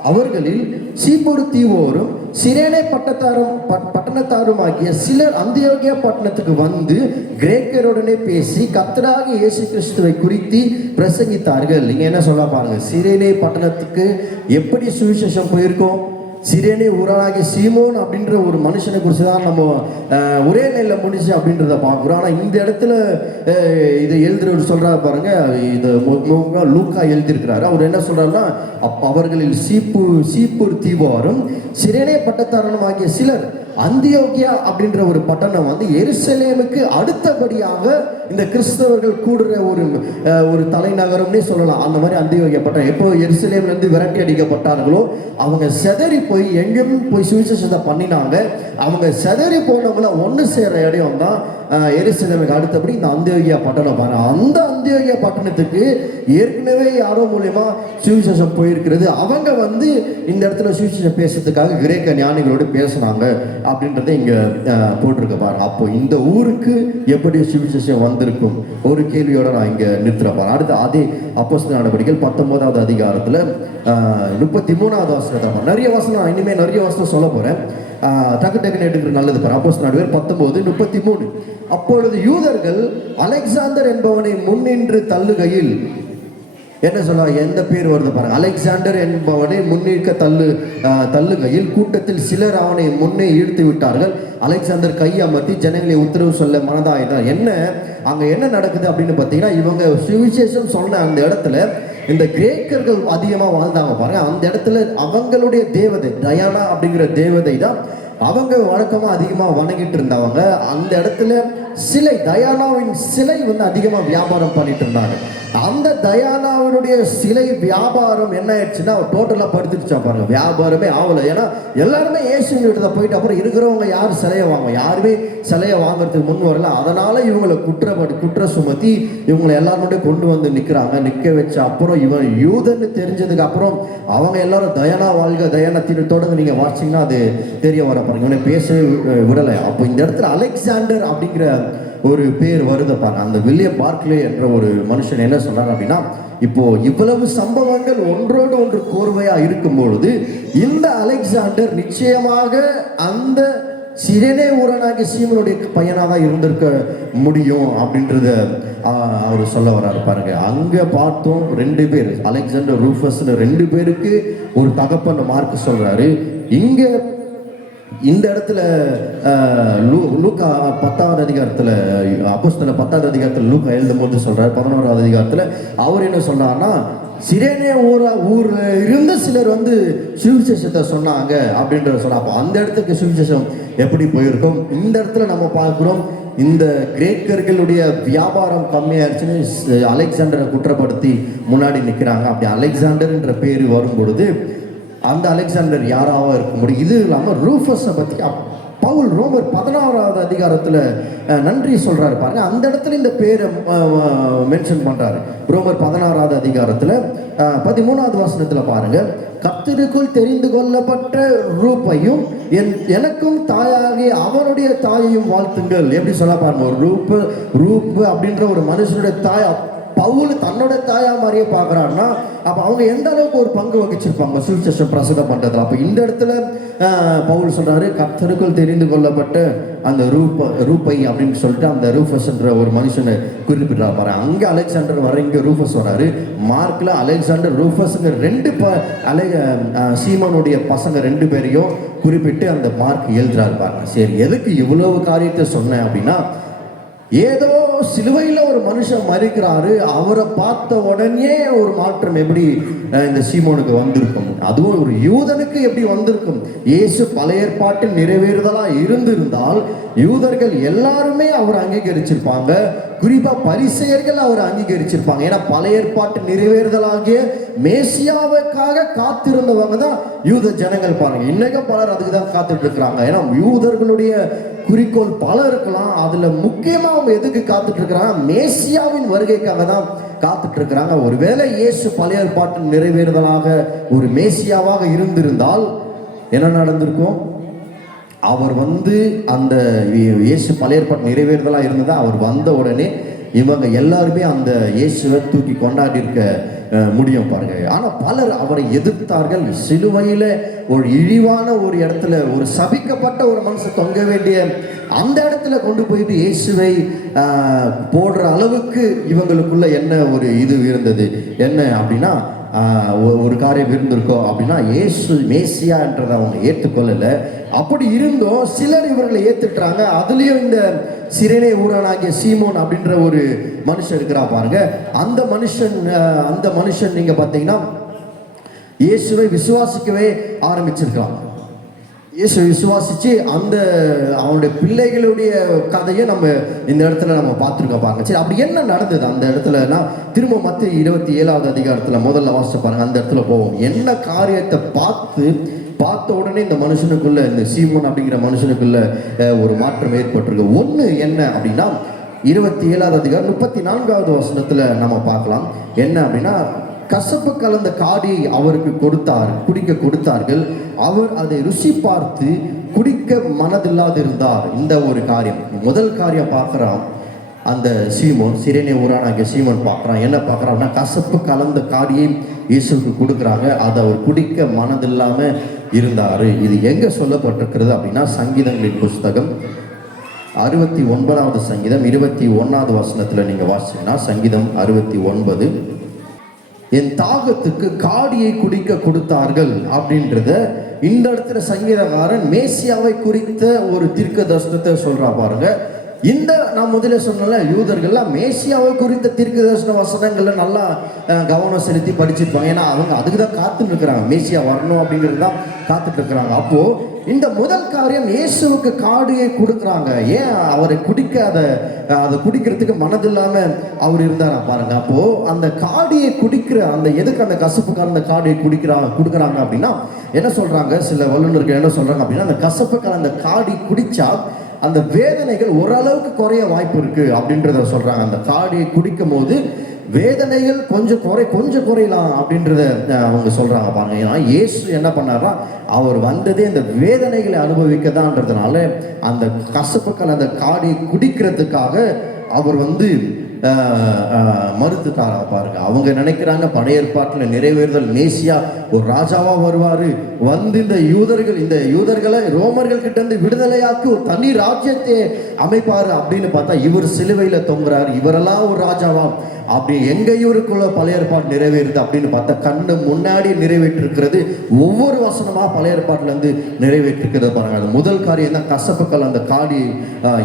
அவர்களில் சீப்போரு தீவோரும் சிரேனே பட்டணத்தாரும் ஆகிய சிலர் அந்தியோகியா பட்டணத்துக்கு வந்து கிரேக்கருடனே பேசி கர்த்தராகிய இயேசு கிறிஸ்துவை குறித்து பிரசங்கித்தார்கள். நீங்க என்ன சொல்ல பாருங்க, சிரேனே பட்டணத்துக்கு எப்படி சுவிசேஷம் போயிருக்கோம்? சிரேனே ஊரானாகிய சீமோன் அப்படின்ற ஒரு மனுஷனை குறித்து தான் நம்ம ஒரே நிலையில் முடிச்சு அப்படின்றத பார்க்குறோம். ஆனால் இந்த இடத்துல இதை எழுதுறவர் சொல்றாரு பாருங்க, இது லூக்கா எழுதியிருக்கிறாரு. அவர் என்ன சொல்றாருன்னா, அவர்களில் சீப்பூர் தீவாரும் சிரேனே பட்டத்தாரனும் ஆகிய சிலர் அந்தியோகியா அப்படின்ற ஒரு பட்டணம் வந்து எருசலேமுக்கு அடுத்தபடியாக இந்த கிறிஸ்தவர்கள் கூடுற ஒரு தலைநகரம்னே சொல்லலாம். அந்த மாதிரி அந்தியோகியா பட்டணம் எப்போ எருசலேம்ல இருந்து விரட்டி அடிக்கப்பட்டார்களோ அவங்க செதறி போய் எங்கேயும் போய் சுவிசேஷத்தை பண்ணினாங்க. அவங்க செதறி போனவங்கள ஒன்று சேர இடம் தான் எருசலேமுக்கு அடுத்தபடி இந்த அந்தியோகியா பட்டணம். அந்த அந்தியோகியா பட்டணத்துக்கு ஏற்கனவே யாரோ மூலியமா சுவிசேஷம் போயிருக்கிறது. அவங்க வந்து இந்த இடத்துல சுவிசேஷம் பேசுறதுக்காக கிரேக்க ஞானிகளோடு பேசுனாங்க அப்படின்றத இங்க போட்டிருக்க பாருங்க. அப்போ இந்த ஊருக்கு எப்படி சுவிசேஷம் வந்திருக்கும் ஒரு கேள்வியோட நான் இங்க நிறுத்துறேன் பாருங்க. அடுத்து அதே அப்போஸ்தலர் நடபடிகள் 19வது அதிகாரத்துல 33வது வசனம். நிறைய வசனம், இனிமே நிறைய வசனம் சொல்ல போறேன். டக்குன்னு எடுக்கிற நல்லது பாரு. அப்போஸ்தலர் நடபடிகள் 19:33. அப்பொழுது யூதர்கள் அலெக்சாந்தர் என்பவனை முன்னின்று தள்ளுகையில், என்ன சொல்ல, எந்த பேர் வருது பாருங்க, அலெக்சாண்டர் என்பவனை முன்னிற்க தள்ளுகையில் கூட்டத்தில் சிலர் அவனை முன்னே இழுத்து விட்டார்கள். அலெக்சாந்தர் கை அமர்த்தி ஜனங்களை உத்தரவு சொல்ல மனதாயிட்டார். அங்க என்ன நடக்குது அப்படின்னு பார்த்தீங்கன்னா, இவங்க சுவிசேஷம் சொன்ன அந்த இடத்துல இந்த கிரேக்கர்கள் அதிகமாக வாழ்ந்தாங்க பாருங்க. அந்த இடத்துல அவங்களுடைய தேவதை டயானா அப்படிங்கிற தேவதை தான் அவங்க வழக்கமாக அதிகமாக வணங்கிட்டு இருந்தவங்க. அந்த இடத்துல சிலை, தயானாவின் சிலை வந்து அதிகமாக வியாபாரம் பண்ணிட்டு இருந்தாங்க. அந்த தயானாவினுடைய சிலை வியாபாரம் என்ன ஆயிடுச்சுன்னா டோட்டலாக படுத்துடுச்சா பாருங்க, வியாபாரமே ஆகலை. ஏன்னா எல்லாருமே இயேசுகிட்ட போயிட்டு அப்புறம் இருக்கிறவங்க யார் சிலையை வாங்க, யாருமே சிலையை வாங்குறதுக்கு முன் வரல. அதனால இவங்களை குற்ற சுமத்தி இவங்களை எல்லாருமே கொண்டு வந்து நிற்க வச்ச அப்புறம் இவன் யூதன்னு தெரிஞ்சதுக்கு அப்புறம் அவங்க எல்லாரும் தயானா வாழ்க தயானத்தினத்தோடு நீங்கள் வாட்சிங்கன்னா அது தெரிய வர பாருங்க. இவனை பேசவே விடலை. அப்போ இந்த இடத்துல அலெக்சாண்டர் அப்படிங்கிற ஒரு பேர் வருது பாருங்க. அந்த வில்லியம் பார்க்லே என்ற ஒரு மனுஷன் என்ன சொன்னார் அப்படின்னா, இப்போ இவ்வளவு சம்பவங்கள் ஒன்றோடு ஒன்று கோர்வையா இருக்கும் பொழுது இந்த அலெக்சாண்டர் நிச்சயமாக அந்த சிரேனே ஊரனாகிய சீமோனுடைய பையனாக தான் இருந்திருக்க முடியும் அப்படின்றத அவர் சொல்ல வர்றாரு பாருங்க. அங்க பார்த்தோம் 2 பேர், அலெக்சாண்டர் ரூஃபஸ்னு 2 பேருக்கு ஒரு தகப்பன் மார்க் சொல்றாரு. இங்க இந்த இடத்துல லூக்கா 10வது அதிகாரத்தில், அப்போஸ்தலர் 10வது அதிகாரத்தில் லூக்கா எழுதும் போது சொல்றாரு, 11வது அதிகாரத்தில் அவர் என்ன சொல்றாருன்னா, சிரேனே ஊர்ல இருந்த சிலர் வந்து சுவிசேஷத்தை சொன்னாங்க அப்படின்றத சொல்ல. அப்போ அந்த இடத்துக்கு சுவிசேஷம் எப்படி போயிருக்கும்? இந்த இடத்துல நம்ம பார்க்கிறோம், இந்த கிரேக்கர்களுடைய வியாபாரம் கம்மியாயிருச்சுன்னு அலெக்சாண்டரை குற்றப்படுத்தி முன்னாடி நிற்கிறாங்க. அப்படி அலெக்சாண்டர்ன்ற பேர் வரும் பொழுது அந்த அலெக்சாண்டர் யாராவா இருக்க முடியும்? இது இல்லாமல் ரூஃபஸை பற்றி பவுல் ரோமர் 16வது அதிகாரத்தில் நன்றி சொல்றாரு பாருங்க. அந்த இடத்துல இந்த பேரை மென்ஷன் பண்றாரு. ரோமர் 16வது அதிகாரத்தில் 13வது வசனத்தில் பாருங்க, கர்த்தருக்குள் தெரிந்து கொள்ளப்பட்ட ரூப்பையும் எனக்கும் தாயாகி அவனுடைய தாயையும் வாழ்த்துங்கள். எப்படி சொல்ல பாருங்க, ஒரு ரூப்பு அப்படின்ற ஒரு மனுஷனுடைய தாய் பவுல் தன்னோட தாயா மாதிரியே பார்க்குறாருன்னா அப்போ அவங்க எந்த அளவுக்கு ஒரு பங்கு வகிச்சிருப்பாங்க சுவிசேஷம் பிரசங்கம் பண்ணுறதுல. அப்போ இந்த இடத்துல பவுல் சொல்கிறாரு, கர்த்தருக்குள் தெரிந்து கொள்ளப்பட்ட அந்த ரூப்பை அப்படின்னு சொல்லிட்டு அந்த ரூஃபஸ்ன்ற ஒரு மனுஷனை குறிப்பிட்றாரு பாரு. அங்கே அலெக்சாண்டர் வர, இங்கே ரூஃபஸ் வராரு. மார்க்கில் அலெக்சாண்டர் ரூஃபஸ்ங்க 2 சீமோனுடைய பசங்க 2 பேரையும் குறிப்பிட்டு அந்த மார்க் எழுதுறாரு பாருங்க. சரி, எதுக்கு இவ்வளவு காரியத்தை சொன்னேன் அப்படின்னா, ஏதோ சிலுவையில் ஒரு மனுஷன் மறிக்கிறாரு, அவரை பார்த்த உடனே ஒரு மாற்றம் எப்படி இந்த சீமோனுக்கு வந்திருக்கும், அதுவும் ஒரு யூதனுக்கு எப்படி வந்திருக்கும்? இயேசு பழைய ஏற்பாட்டில் நிறைவேறுதலா இருந்திருந்தால் யூதர்கள் எல்லாருமே அவர் அங்கீகரிச்சிருப்பாங்க, குறிப்பா பரிசேயர்கள் அவர் அங்கீகரிச்சிருப்பாங்க. ஏன்னா பழைய ஏற்பாட்டு நிறைவேறுதலாகிய மேசியாவுக்காக காத்திருந்தவங்க தான் யூத ஜனங்கள் பாருங்க. இன்னைக்கும் பலர் அதுக்கு தான் காத்துட்டு இருக்கிறாங்க. ஏன்னா யூதர்களுடைய குறிக்கோள் பல இருக்கலாம், அதுல முக்கியமா அவங்க எதுக்கு காத்துட்டு இருக்கிறாங்க? மேசியாவின் வருகைக்காக தான் காத்துட்டு இருக்கிறாங்க. ஒருவேளை இயேசு பழைய ஏற்பாட்டின் நிறைவேறுதலாக ஒரு மேசியாவாக இருந்திருந்தால் என்ன நடந்திருக்கும்? அவர் வந்து அந்த இயேசு பழைய ஏற்பாட்டு நிறைவேறுதலாக இருந்ததா அவர் வந்த உடனே இவங்க எல்லாருமே அந்த இயேசுவை தூக்கி கொண்டாடி இருக்க முடியும் பாருங்க. ஆனால் பலர் அவரை எதிர்த்தார்கள். சிலுவையில் ஒரு இழிவான ஒரு இடத்துல ஒரு சபிக்கப்பட்ட ஒரு மனுஷன் தொங்க வேண்டிய அந்த இடத்துல கொண்டு போயிட்டு இயேசுவை போடுற அளவுக்கு இவங்களுக்குள்ள என்ன ஒரு இது இருந்தது, என்ன அப்படின்னா ஒரு காரியம் இருந்திருக்கோம் அப்படின்னா, இயேசு மேசியான்றதை அவங்க ஏற்றுக்கொள்ளலை. அப்படி இருந்தோம் சிலர் இவர்களை ஏற்றுட்டாங்க. அதுலேயும் இந்த சிரேனே ஊரானாகிய சீமோன் அப்படின்ற ஒரு மனுஷன் இருக்கிறா பாருங்க. அந்த மனுஷன் நீங்க பார்த்தீங்கன்னா இயேசுவை விசுவாசிக்கவே ஆரம்பிச்சிருக்கலாம். இயேசு விசுவாசிச்சு அந்த அவனுடைய பிள்ளைகளுடைய கதையை நம்ம இந்த இடத்துல நம்ம பார்த்துருக்கோம் பாருங்க. சரி, அப்படி என்ன நடந்தது அந்த இடத்துலனா? திரும்ப மத்திய 27வது அதிகாரத்தில் முதல்ல வாசிச்சு பாருங்க. அந்த இடத்துல போவோம். என்ன காரியத்தை பார்த்த உடனே இந்த மனுஷனுக்குள்ள, இந்த சீமோன் அப்படிங்கிற மனுஷனுக்குள்ள ஒரு மாற்றம் ஏற்பட்டிருக்கு. ஒன்று என்ன அப்படின்னா, 27வது அதிகாரம் 34வது வசனத்துல நம்ம பார்க்கலாம். என்ன அப்படின்னா, கசப்பு கலந்த காடியை அவருக்கு குடிக்க கொடுத்தார்கள். அவர் அதை ருசி பார்த்து குடிக்க மனதில்லாதிருந்தார். இந்த ஒரு காரியம், முதல் காரியம் பார்க்குறான் அந்த சீமோன், சிரேனே ஊரானாகிய சீமோன் பார்க்குறான். என்ன பார்க்குறான்னா, கசப்பு கலந்த காடியை இயேசுக்கு கொடுக்குறாங்க. அதை அவர் குடிக்க மனதில்லாமல் இருந்தார். இது எங்கே சொல்லப்பட்டிருக்கிறது அப்படின்னா, சங்கீதங்களின் புஸ்தகம் 69வது சங்கீதம் 21வது வசனத்தில் நீங்கள் வாசிங்கன்னா, சங்கீதம் 69, என் தாகத்துக்கு காடியை குடிக்க கொடுத்தார்கள் அப்படின்றத இந்த இடத்துல சங்கீதக்காரன் மேசியாவை குறித்த ஒரு தீர்க்க தரிசனத்தை சொல்றா பாருங்க. இந்த நான் முதல்ல சொன்ன யூதர்கள்லாம் மேசியாவை குறித்த தீர்க்க தரிசன வசனங்கள்ல நல்லா கவனம் செலுத்தி படிச்சிருப்பாங்க. ஏன்னா அவங்க அதுக்கு தான் காத்துட்டு இருக்கிறாங்க, மேசியா வரணும் அப்படிங்கிறது தான் காத்துட்டு இருக்கிறாங்க. அப்போ இந்த முதல் காரியம், இயேசுவுக்கு காடியை கொடுக்குறாங்க. ஏன் அவரை அதை குடிக்கிறதுக்கு மனதில்லாம அவர் இருந்தாரா பாருங்க. அப்போ அந்த காடியை குடிக்கிற அந்த எதுக்கு அந்த கசப்புக்கான அந்த காடியை கொடுக்குறாங்க அப்படின்னா என்ன சொல்றாங்க, சில வல்லுநர்கள் என்ன சொல்றாங்க அப்படின்னா, அந்த கசப்புக்கான அந்த காடி குடிச்சா அந்த வேதனைகள் ஓரளவுக்கு குறைய வாய்ப்பு இருக்கு அப்படின்றத சொல்றாங்க. அந்த காடியை குடிக்கும் போது வேதனைகள் கொஞ்சம் குறையலாம் அப்படின்றத அவங்க சொல்றாங்க பாருங்க. ஏன்னா இயேசு என்ன பண்ணார்னா, அவர் வந்ததே இந்த வேதனைகளை அனுபவிக்கதான்றதுனால அந்த கசப்புக்கள் அந்த காடியை குடிக்கிறதுக்காக அவர் மறுத்துட்டாரா பாருங்க. அவங்க நினைக்கிறாங்க பழைய ஏற்பாட்டில் நிறைவேறுதல் மேசியா ஒரு ராஜாவா வருவாரு, இந்த யூதர்களை ரோமர்கள் கிட்ட இருந்து விடுதலையாக்கி ஒரு தனி ராஜ்யத்தை அமைப்பாரு அப்படின்னு பார்த்தா இவர் சிலுவையில தொங்குறாரு. இவரெல்லாம் ஒரு ராஜாவா அப்படி எங்க இவருக்குள்ள பழைய ஏற்பாடு நிறைவேறுது அப்படின்னு பார்த்தா கண்ணு முன்னாடி நிறைவேற்றிருக்கிறது. ஒவ்வொரு வசனமா பழைய ஏற்பாட்டுல இருந்து நிறைவேற்றிருக்கிறது பாருங்க. அது முதல் காரியம் தான், கசப்புக்கள் அந்த காடி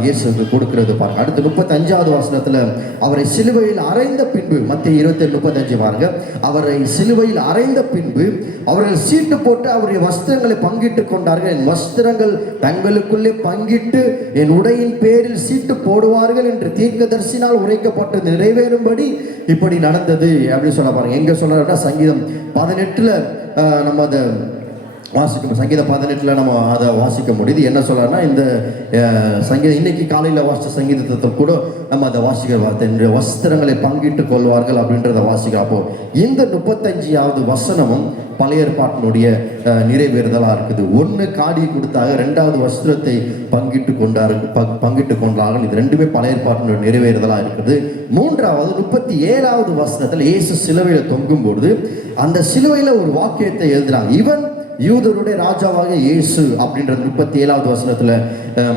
இயேசுக்கு கொடுக்கிறது பாருங்க. அடுத்து 35வது வசனத்துல, அவரை சிலுவையில் அறைந்த பின்பு, மத்திய 27:35 பாருங்க, அவரை சிலுவையில் அறைந்த பின்பு அவர்கள் சீட்டு போட்டு அவருடைய வஸ்திரங்களை பங்கிட்டு கொண்டார்கள். என் வஸ்திரங்கள் தங்களுக்குள்ளே பங்கிட்டு என் உடையின் பேரில் சீட்டு போடுவார்கள் என்று தீர்க்கதரிசினால் உரைக்கப்பட்டு நிறைவேறும்படி இப்படி நடந்தது அப்படின்னு சொல்ல பாருங்க. எங்க சொல்றாருன்னா, சங்கீதம் 18ல நம்ம அதை வாசிக்கணும். சங்கீதம் 18ல் நம்ம அதை வாசிக்க முடியுது. என்ன சொல்றாருன்னா, இந்த சங்கீதம் இன்னைக்கு காலையில் வாசித்த சங்கீதத்தை கூட நம்ம அதை வாசிக்கிற வார்த்தை, என்னுடைய வஸ்திரங்களை பங்கிட்டு கொள்வார்கள் அப்படின்றத வாசிக்கிறோம். அப்போ இந்த 35வது வசனமும் பழைய ஏற்பாட்டினுடைய நிறைவேறுதலாக இருக்குது. ஒன்று காடியை கொடுத்தாக, 2வது வஸ்திரத்தை பங்கிட்டு கொண்டார்கள். இது ரெண்டுமே பழைய ஏற்பாட்டினுடைய நிறைவேறுதலாக இருக்குது. 3வது 37வது வசனத்தில் இயேசு சிலுவையில் தொங்கும் பொழுது அந்த சிலுவையில் ஒரு வாக்கியத்தை எழுதுறாங்க, இவன் யூதருடைய ராஜாவாக இயேசு அப்படின்றது 37வது வசனத்துல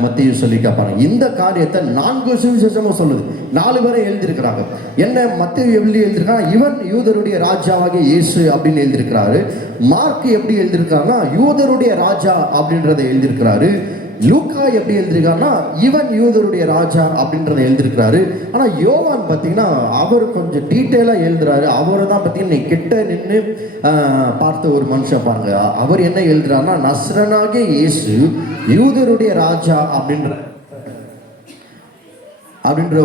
மத்தேயு சொல்லி கேட்பாங்க. இந்த காரியத்தை 4 சுவிசேஷமும் சொல்லுது. 4 பேரை எழுதியிருக்கிறாங்க. என்ன மத்தேயு எப்படி எழுதியிருக்காங்க, இவன் யூதருடைய ராஜாவாக இயேசு அப்படின்னு எழுதியிருக்கிறாரு. மார்க் எப்படி எழுதியிருக்காங்கன்னா, யூதருடைய ராஜா அப்படின்றத எழுதியிருக்கிறாரு. லூக்கா எப்படி எழுதியிருக்காருன்னா, இவன் யூதருடைய ராஜா அப்படின்றத எழுதியிருக்கிறாரு. ஆனா யோவான் பார்த்தீங்கன்னா அவர் கொஞ்சம் டீட்டெயிலாக எழுதுறாரு. அவரை தான் பார்த்தீங்கன்னா கிட்ட நின்று பார்த்த ஒரு மனுஷன் பாருங்க. அவர் என்ன எழுதுறாருன்னா, நஸ்ரனாகிய இயேசு யூதருடைய ராஜா அப்படின்ற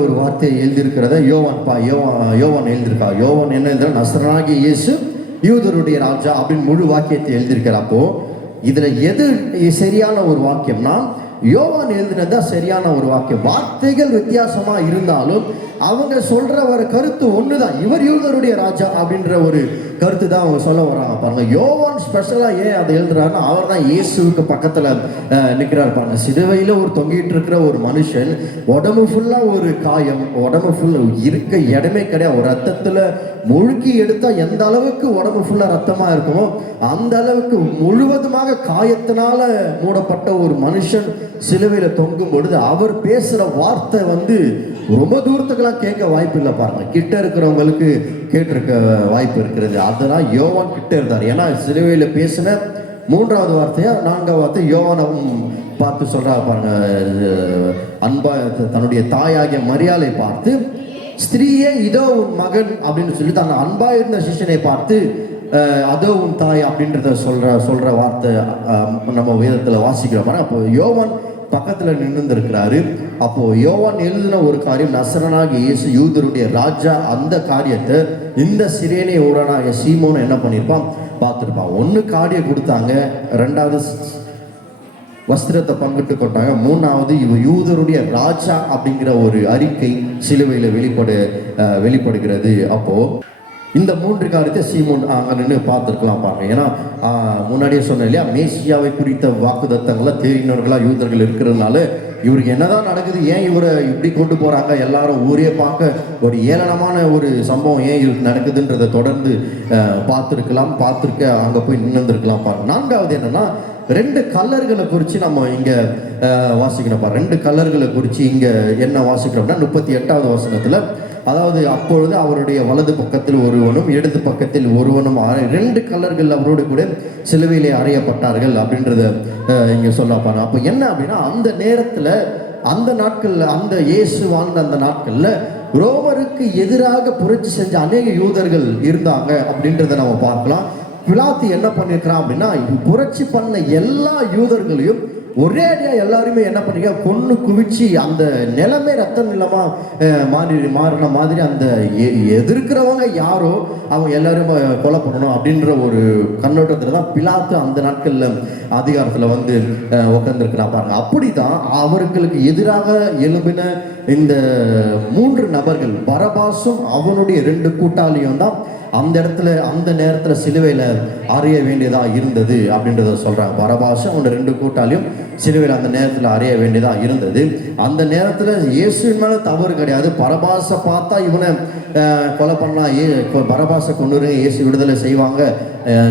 ஒரு வார்த்தையை எழுதியிருக்கிறத யோவான் எழுதியிருக்கா. யோவான் என்ன எழுதுறா, நஸ்ரனாகிய இயேசு யூதருடைய ராஜா அப்படின்னு முழு வாக்கியத்தை எழுதியிருக்கிறப்போ இதுல எது சரியான ஒரு வாக்கியம்னா, யோவான் எழுதினதான் சரியான ஒரு வாக்கியம். வார்த்தைகள் வித்தியாசமா இருந்தாலும் அவங்க சொல்ற ஒரு கருத்து ஒண்ணுதான், இவர் யூதருடைய ராஜா அப்படின்ற ஒரு கருத்து தான் அவங்க சொல்ல வராங்க பாருங்க. யோவான் ஸ்பெஷலா ஏன் அதை எழுதுறாருன்னா, அவர் தான் இயேசுக்கு பக்கத்துல நிற்கிறார் பாருங்க. சிலுவையில ஒரு தொங்கிட்டு இருக்கிற ஒரு மனுஷன், உடம்பு ஃபுல்லா ஒரு காயம், உடம்பு ஃபுல்லா இருக்க இடமே கிடையாது. ஒரு ரத்தத்துல முழுக்கி எடுத்தா எந்த அளவுக்கு உடம்பு ஃபுல்லா ரத்தமா இருக்குமோ அந்த அளவுக்கு முழுவதுமாக காயத்தினால மூடப்பட்ட ஒரு மனுஷன் சிலுவையில தொங்கும் பொழுது அவர் பேசுற வார்த்தை ரொம்ப தூரத்துக்கெல்லாம் கேட்க வாய்ப்பு இல்லை பாருங்க. கிட்ட இருக்கிறவங்களுக்கு கேட்டிருக்க வாய்ப்பு இருக்கிறது. அதெல்லாம் யோவான் கிட்ட இருந்தார். ஏன்னா சிலுவையில பேசின 3வது வார்த்தையா 4வது வார்த்தை யோவானும் பார்த்து சொல்றா பாருங்க. அன்பா தன்னுடைய தாயாகிய மரியாதை பார்த்து, ஸ்திரீயே இதோ உன் மகன் அப்படின்னு சொல்லி தன் அன்பா இருந்த சிஷ்யனை பார்த்து அதோ உன் தாய் அப்படின்றத சொல்ற வார்த்தை நம்ம வேதத்துல வாசிக்கிறோம். அப்போ யோவான் பக்கத்துல நின்று இருக்கிறாரு. அப்போ யோவான் எழுதின ஒரு காரியம், நசரனாகிய இயேசு யூதருடைய ராஜா, அந்த காரியத்தை இந்த சிரேனே ஊரானாகிய சீமோன் என்ன பண்ணியிருப்பான் பார்த்துருப்பான். 1 காடியை கொடுத்தாங்க, 2வது வஸ்திரத்தை பங்கிட்டு கொண்டாங்க, 3வது இவர் யூதருடைய ராஜா அப்படிங்கிற ஒரு அறிக்கை சிலுவையில வெளிப்படுகிறது. அப்போ இந்த 3 காரியத்தை சீமோன் அங்கே நின்று பார்த்துருக்கலாம் பாருங்க. ஏன்னா முன்னாடியே சொன்னேன் இல்லையா, மேசியாவை குறித்த வாக்குதத்தங்கள்லாம் தெரிந்தவர்களா யூதர்கள் இருக்கிறதுனால இவருக்கு என்னதான் நடக்குது, ஏன் இவரை இப்படி கொண்டு போறாங்க, எல்லாரும் ஊரே பார்க்க ஒரு ஏளனமான ஒரு சம்பவம் ஏன் இவருக்கு நடக்குதுன்றதை தொடர்ந்து பார்த்துருக்க அங்கே போய் நின்றுருக்கலாம் பாருங்க. 4வது என்னன்னா, 2 கல்லர்களை குறித்து நம்ம இங்கே வாசிக்கணும் பாருங்க. 2 கல்லர்களை குறித்து இங்கே என்ன வாசிக்கிறோம்னா, 38வது வசனத்தில், அதாவது அப்பொழுது அவருடைய வலது பக்கத்தில் ஒருவனும் இடது பக்கத்தில் ஒருவனும் 2 கல்லர்கள் அவரோடு கூட சிலுவையிலே அறையப்பட்டார்கள் அப்படின்றத இங்கே சொல்லப்பாங்க. அப்போ என்ன அப்படின்னா, அந்த நேரத்தில் அந்த நாட்களில், அந்த இயேசு வாழ்ந்த அந்த நாட்களில் ரோமருக்கு எதிராக புரட்சி செஞ்ச அநேக யூதர்கள் இருந்தாங்க அப்படின்றத நம்ம பார்க்கலாம். பிலாத்து என்ன பண்ணிருக்கிறான் அப்படின்னா, புரட்சி பண்ண எல்லா யூதர்களையும் ஒரே அடியா எல்லாருமே என்ன பண்ணிக்க கொன்னு குவிச்சு அந்த நிலமே ரத்த நிலமா மாறின மாதிரி அந்த எதிர்க்கிறவங்க யாரோ அவங்க எல்லாரும் கொலை பண்ணணும் அப்படின்ற ஒரு கண்ணோட்டத்துல தான் பிலாத்து அந்த நாட்கள்ல அதிகாரத்துல வந்து உட்கார்ந்துருக்கிறான் பாருங்க. அப்படிதான் அவர்களுக்கு எதிராக எழும்பின இந்த 3 நபர்கள், பரபாசும் அவனுடைய 2 கூட்டாளியும் தான் அந்த இடத்துல அந்த நேரத்தில் சிலுவையில் அறைய வேண்டியதா இருந்தது அப்படின்றத சொல்றாங்க. பரபாசும் அவனோட 2 கூட்டாளியும் சிலுவையில் அந்த நேரத்தில் அறைய வேண்டியதா இருந்தது. அந்த நேரத்தில் இயேசுவின் மேலே தவறு கிடையாது. பரபாசை பார்த்தா இவனை கொலை பண்ணலாம், பரபாசை கொண்டு இயேசு விடுதலை செய்வாங்க,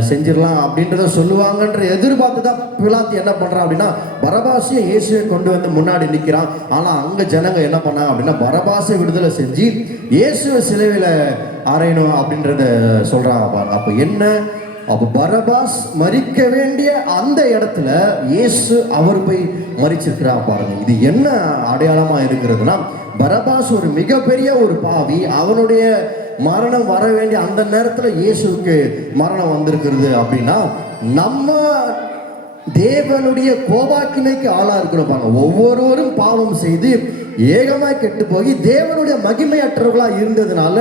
செஞ்சிடலாம் அப்படின்றத சொல்லுவாங்கன்ற எதிர்பார்த்து தான் பிலாத்து என்ன பண்றான் அப்படின்னா, பரபாசையும் இயேசுவை கொண்டு வந்து முன்னாடி நிற்கிறான். ஆனால் அங்கே ஜனங்க என்ன பண்ணாங்க அப்படின்னா, பரபாசை விடுதலை செஞ்சு இயேசுவை சிலுவையில் அறையணும் அப்படின்றத சொல்றாங்க. அப்போ என்ன, அப்போ பரபாஸ் மரிக்க வேண்டிய அந்த இடத்துல இயேசு அவர் போய் மரிச்சிருக்கிறார் பாருங்க. இது என்ன அடையாளமா இருக்கிறதுனா, பரபாஸ் ஒரு மிகப்பெரிய ஒரு பாவி, அவனுடைய மரணம் வர வேண்டிய அந்த நேரத்தில் இயேசுவுக்கு மரணம் வந்திருக்கிறது அப்படின்னா, நம்ம தேவனுடைய கோபாக்கினைக்கு ஆளா இருக்கிறோம் பாருங்க. ஒவ்வொருவரும் பாவம் செய்து ஏகமாய் கெட்டு போய் தேவனுடைய மகிமையற்றவர்களா இருந்ததுனால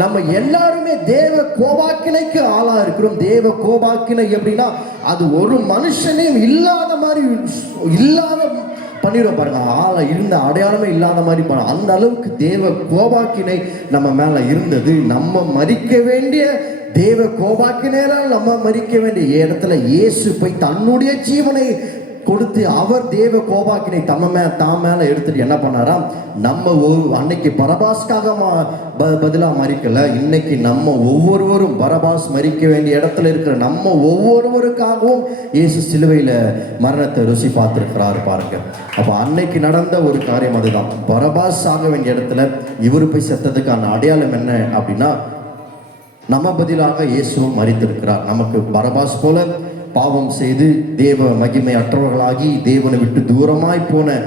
நம்ம எல்லாருமே தேவ கோபாக்கினைக்கு ஆளா இருக்கிறோம். தேவ கோபாக்கினை எப்படின்னா, அது ஒரு மனுஷனையும் இல்லாத மாதிரி இல்லாத பண்ணிடுவோம் பாருங்க. ஆளை இருந்த அடையாளமே இல்லாத மாதிரி பண்ண அந்த அளவுக்கு தேவ கோபாக்கினை நம்ம மேல இருந்தது. நம்ம மரிக்க வேண்டிய தேவ கோபாக்கினால் நம்ம மரிக்க வேண்டிய இடத்துல இயேசு போய் தன்னுடைய ஜீவனை கொடுத்து அவர் தேவ கோபாக்கினை தாம் மேல எடுத்துட்டு என்ன பண்ணாராம், நம்ம அன்னைக்கு பரபாஸ்க்காக பதிலா மறிக்கல, இன்னைக்கு நம்ம ஒவ்வொருவரும் பரபாஸ் மறிக்க வேண்டிய இடத்துல இருக்கிற நம்ம ஒவ்வொருவருக்காகவும் இயேசு சிலுவையில மரணத்தை ருசி பார்த்திருக்கிறாரு பாருங்க. அப்ப அன்னைக்கு நடந்த ஒரு காரியம் அதுதான். பரபாஸ் ஆக வேண்டிய இடத்துல இவரு போய் செத்ததுக்கான அடையாளம் என்ன அப்படின்னா, நம்ம பதிலாக இயேசுவும் மரித்திருக்கிறார். நமக்கு பரபாஸ் போல பாவம் செய்து தேவ மகிமை அற்றவர்களாகி தேவனை விட்டு தூரமாய் போன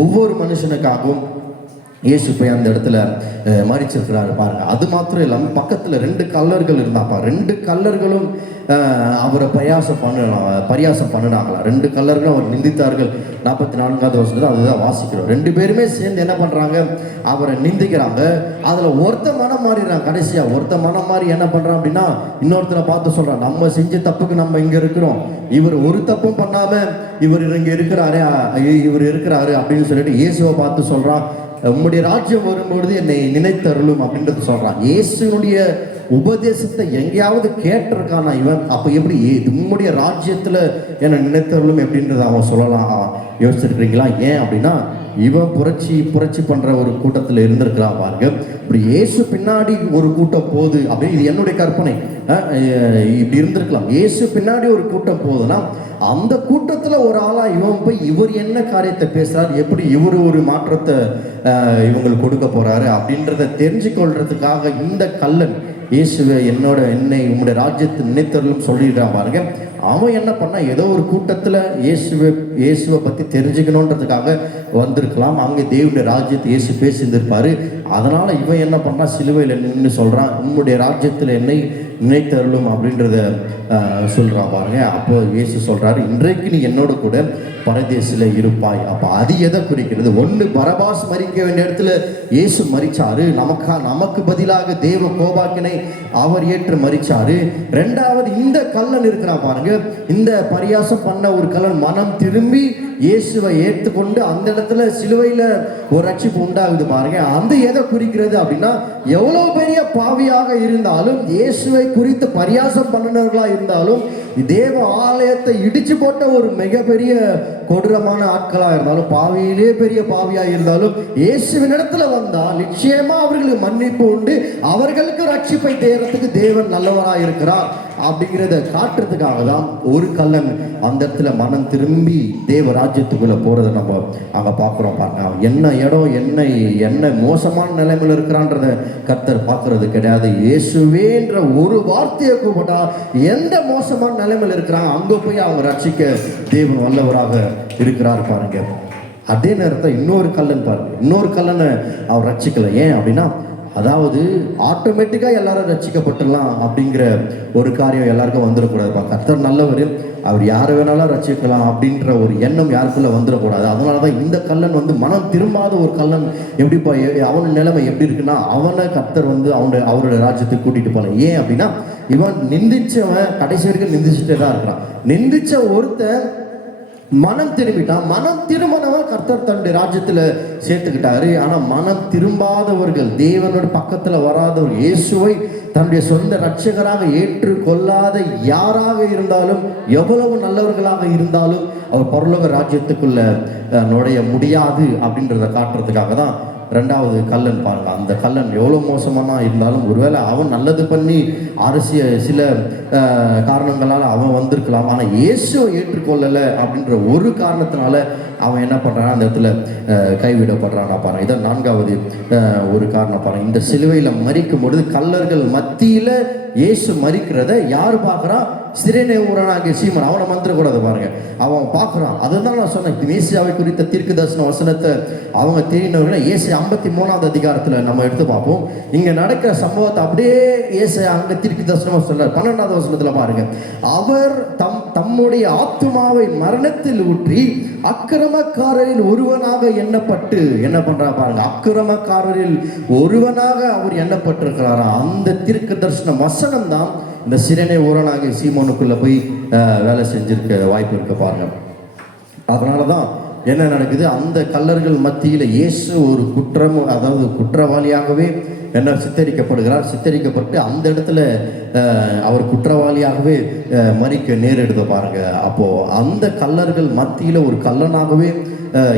ஒவ்வொரு மனுஷனுக்காகவும் இயேசு போய் அந்த இடத்துல மரிச்சிருக்கிறாரு பாருங்க. அது மாத்திரம் இல்லாமல் பக்கத்துல 2 கல்லர்கள் இருந்தாப்பா. 2 கல்லர்களும் அவரை பரியாசம் பண்ணினாங்களா. 2 கல்லர்களும் அவர் நிந்தித்தார்கள். 44வது வருஷத்துல அதுதான் வாசிக்கிறோம். 2 பேருமே சேர்ந்து என்ன பண்றாங்க, அவரை நிந்திக்கிறாங்க. அதுல ஒருத்த மனம் மாறிடுறான். கடைசியா ஒருத்த மனம் மாறி என்ன பண்றான் அப்படின்னா, இன்னொருத்தரை பார்த்து சொல்றான், நம்ம செஞ்ச தப்புக்கு நம்ம இங்க இருக்கிறோம், இவர் ஒரு தப்பும் பண்ணாம இவர் இங்க இருக்கிறாரு அப்படின்னு சொல்லிட்டு இயேசுவை பார்த்து சொல்றான், உம்முடைய ராஜ்யம் வரும்பொழுது என்னை நினைத்தருளும் அப்படின்றது சொல்றான். இயேசுனுடைய உபதேசத்தை எங்கேயாவது கேட்டிருக்கானா இவன்? அப்ப எப்படி உம்முடைய ராஜ்யத்துல என்னை நினைத்தருளும் எப்படின்றத அவன் சொல்லலாம்? யோசிச்சிருக்கிறீங்களா? ஏன் அப்படின்னா, இவன் புரட்சி பண்ற ஒரு கூட்டத்தில் இருந்திருக்கிறான் பாருங்க. இப்படி இயேசு பின்னாடி ஒரு கூட்டம் போகுது அப்படின்னு, இது என்னுடைய கற்பனை, இப்படி இருந்திருக்கலாம். இயேசு பின்னாடி ஒரு கூட்டம் போகுதுன்னா அந்த கூட்டத்துல ஒரு ஆளா இவன் போய் இவர் என்ன காரியத்தை பேசுறாரு, எப்படி இவர் ஒரு மாற்றத்தை இவங்களுக்கு கொடுக்க போறாரு அப்படின்றத தெரிஞ்சு கொள்றதுக்காக இந்த கல்லன் இயேசுவை என்னை உங்களுடைய ராஜ்யத்தை நினைத்தருளும் சொல்லிடுறான் பாருங்க. அவன் என்ன பண்ணா, ஏதோ ஒரு கூட்டத்துல இயேசுவை பத்தி தெரிஞ்சுக்கணுன்றதுக்காக வந்திருக்கலாம். அங்கே தேவனுடைய ராஜ்யத்தை இயேசு பேசியிருந்திருப்பாரு. அதனால இவன் என்ன பண்ணா, சிலுவையில் நின்று சொல்றான், உம்முடைய ராஜ்யத்துல என்னை நினைத்தருளும் அப்படின்றத சொல்றான் பாருங்க. அப்போ இயேசு சொல்றாரு, இன்றைக்கு நீ என்னோட கூட பரதேசில இருப்பாய். அப்ப அது எதை குறிக்கிறது? ஒண்ணு, பரபாஸ் மரிக்க வேண்டிய இடத்துல இயேசு மரிச்சாரு, நமக்கு பதிலாக தேவ கோபாக்கினை அவர் ஏற்று மரிச்சாரு. 2வது, இந்த கல்லன் இருக்கிறான் பாருங்க, இந்த பரியாசம் பண்ண ஒரு கல்லன் மனம் திரும்பி இயேசுவை ஏற்றுக்கொண்டு அந்த இடத்துல சிலுவையில ஒரு ரட்சிப்பு உண்டாகுது பாருங்க. அந்த எதை குறிக்கிறது அப்படின்னா, எவ்வளவு பெரிய பாவியாக இருந்தாலும், இயேசுவை குறித்து பரியாசம் பண்ணினவர்களா இருந்தாலும், தேவ ஆலயத்தை இடிச்சு போட்ட ஒரு மிகப்பெரிய கொடூரமான ஆட்களா இருந்தாலும், பாவியிலே பெரிய பாவியா இருந்தாலும், இயேசுவின் இடத்துல வந்தா நிச்சயமா அவர்களுக்கு மன்னிப்பு உண்டு, அவர்களுக்கு ரட்சிப்பை தேர்றதுக்கு தேவன் நல்லவரா இருக்கிறார் அப்படிங்கிறத காட்டுறதுக்காக தான் ஒரு கல்லன் அந்த இடத்துல மனம் திரும்பி தேவ ராஜ்யத்துக்குள்ள போறதை நம்ம அங்க பார்க்கிறோம் பாருங்க. என்ன இடம், என்ன மோசமான நிலைமையில இருக்கிறான்றத கர்த்தர் பார்க்கறது கிடையாது. இயேசுவேன்ற ஒரு வார்த்தையை கூப்பிட்டா எந்த மோசமான நிலைமையில இருக்கிறாங்க அங்க போய் அவங்க ரட்சிக்க தேவன் வல்லவராக இருக்கிறார் பாருங்க. அதே நேரத்தில் இன்னொரு கல்லன் பாருங்க, இன்னொரு கல்லனை அவர் ரட்சிக்கல. ஏன் அப்படின்னா, அதாவது ஆட்டோமேட்டிக்காக எல்லாரும் ரட்சிக்கப்பட்டுடலாம் அப்படிங்கிற ஒரு காரியம் எல்லாருக்கும் வந்துடக்கூடாதுப்பா. கர்த்தர் நல்லவர், அவர் யாரை வேணாலும் ரட்சிக்கலாம் அப்படின்ற ஒரு எண்ணம் யாருக்குள்ள வந்துடக்கூடாது. அதனால தான் இந்த கல்லன் வந்து மனம் திரும்பாத ஒரு கல்லன் எப்படிப்பா, அவன் நிலைமை எப்படி இருக்குன்னா, அவனை கர்த்தர் வந்து அவரோட ராஜ்யத்துக்கு கூட்டிட்டு போகல. ஏன் அப்படின்னா, இவன் நிந்திச்சவன் கடைசி வரைக்கும் நிந்திச்சுட்டே தான் இருக்கிறான். நிந்திச்ச ஒருத்தன் மனம் திரும்பிட்டான். மனம் திரும்பினவன் கர்த்தர் தன்னுடைய ராஜ்யத்துல சேர்த்துக்கிட்டாரு. ஆனா மனம் திரும்பாதவர்கள், தேவனோட பக்கத்துல வராதவர்கள், இயேசுவை தன்னுடைய சொந்த ரட்சகராக ஏற்றுக்கொள்ளாத யாராக இருந்தாலும், எவ்வளவு நல்லவர்களாக இருந்தாலும் அவர் பரலோக ராஜ்யத்துக்குள்ள நுழைய முடியாது அப்படின்றத காட்டுறதுக்காக தான் ரெண்டாவது கல்லன் பாருங்க. அந்த கல்லன் எவ்வளோ மோசமான இருந்தாலும், ஒருவேளை அவன் நல்லது பண்ணி அரசியல் சில காரணங்களால் அவன் வந்திருக்கலாம். ஆனால் இயேசுவை ஏற்றுக்கொள்ளலை அப்படின்ற ஒரு காரணத்தினால அவன் என்ன பண்ணுறான், அந்த இடத்துல கைவிடப்படுறான் பாருங்க. இதான் நான்காவது ஒரு காரணம் பாருங்க. இந்த சிலுவையில் மரிக்கும் பொழுது கல்லர்கள் மத்தியில் இயேசு மரிக்கிறத யார் பார்க்குறான்? சிரேனே ஊரானாகிய சீமோன். அவனை மந்திரக்கூடாது பாருங்க, அவன் பார்க்குறான். அதுதான் நான் சொன்னேன், மேசியாவை குறித்த தீர்க்க தரிசன வசனத்தை அவங்க தெரிந்தவர்கள் ஏசு 53வது அதிகாரத்தில் நம்ம எடுத்து பார்ப்போம். இங்கே நடக்கிற சம்பவத்தை அப்படியே ஏசு அங்கே தீர்க்க தரிசனம் சொல்றார். 12வது வசனத்தில் பாருங்க, அவர் தம்முடைய ஆத்துமாவை மரணத்தில் ஊற்றி அக்கிரமக்காரரில் ஒருவனாக எண்ணப்பட்டு என்ன பண்றா பாருங்க, அக்கிரமக்காரரில் ஒருவனாக அவர் எண்ணப்பட்டிருக்கிறாரா. அந்த தீர்க்க தரிசன வசனம் தான் இந்த சிரேனே ஊரானாகிய சீமோனுக்குள்ள போய் வேலை செஞ்சிருக்க வாய்ப்பு இருக்கு பாருங்க. அதனாலதான் என்ன நடக்குது, அந்த கல்லர்கள் மத்தியில் இயேசு ஒரு அதாவது குற்றவாளியாகவே என்ன சித்தரிக்கப்பட்டு அந்த இடத்துல அவர் குற்றவாளியாகவே மரிக்க நேரிடுத பாருங்க. அப்போ அந்த கல்லர்கள் மத்தியில் ஒரு கல்லனாகவே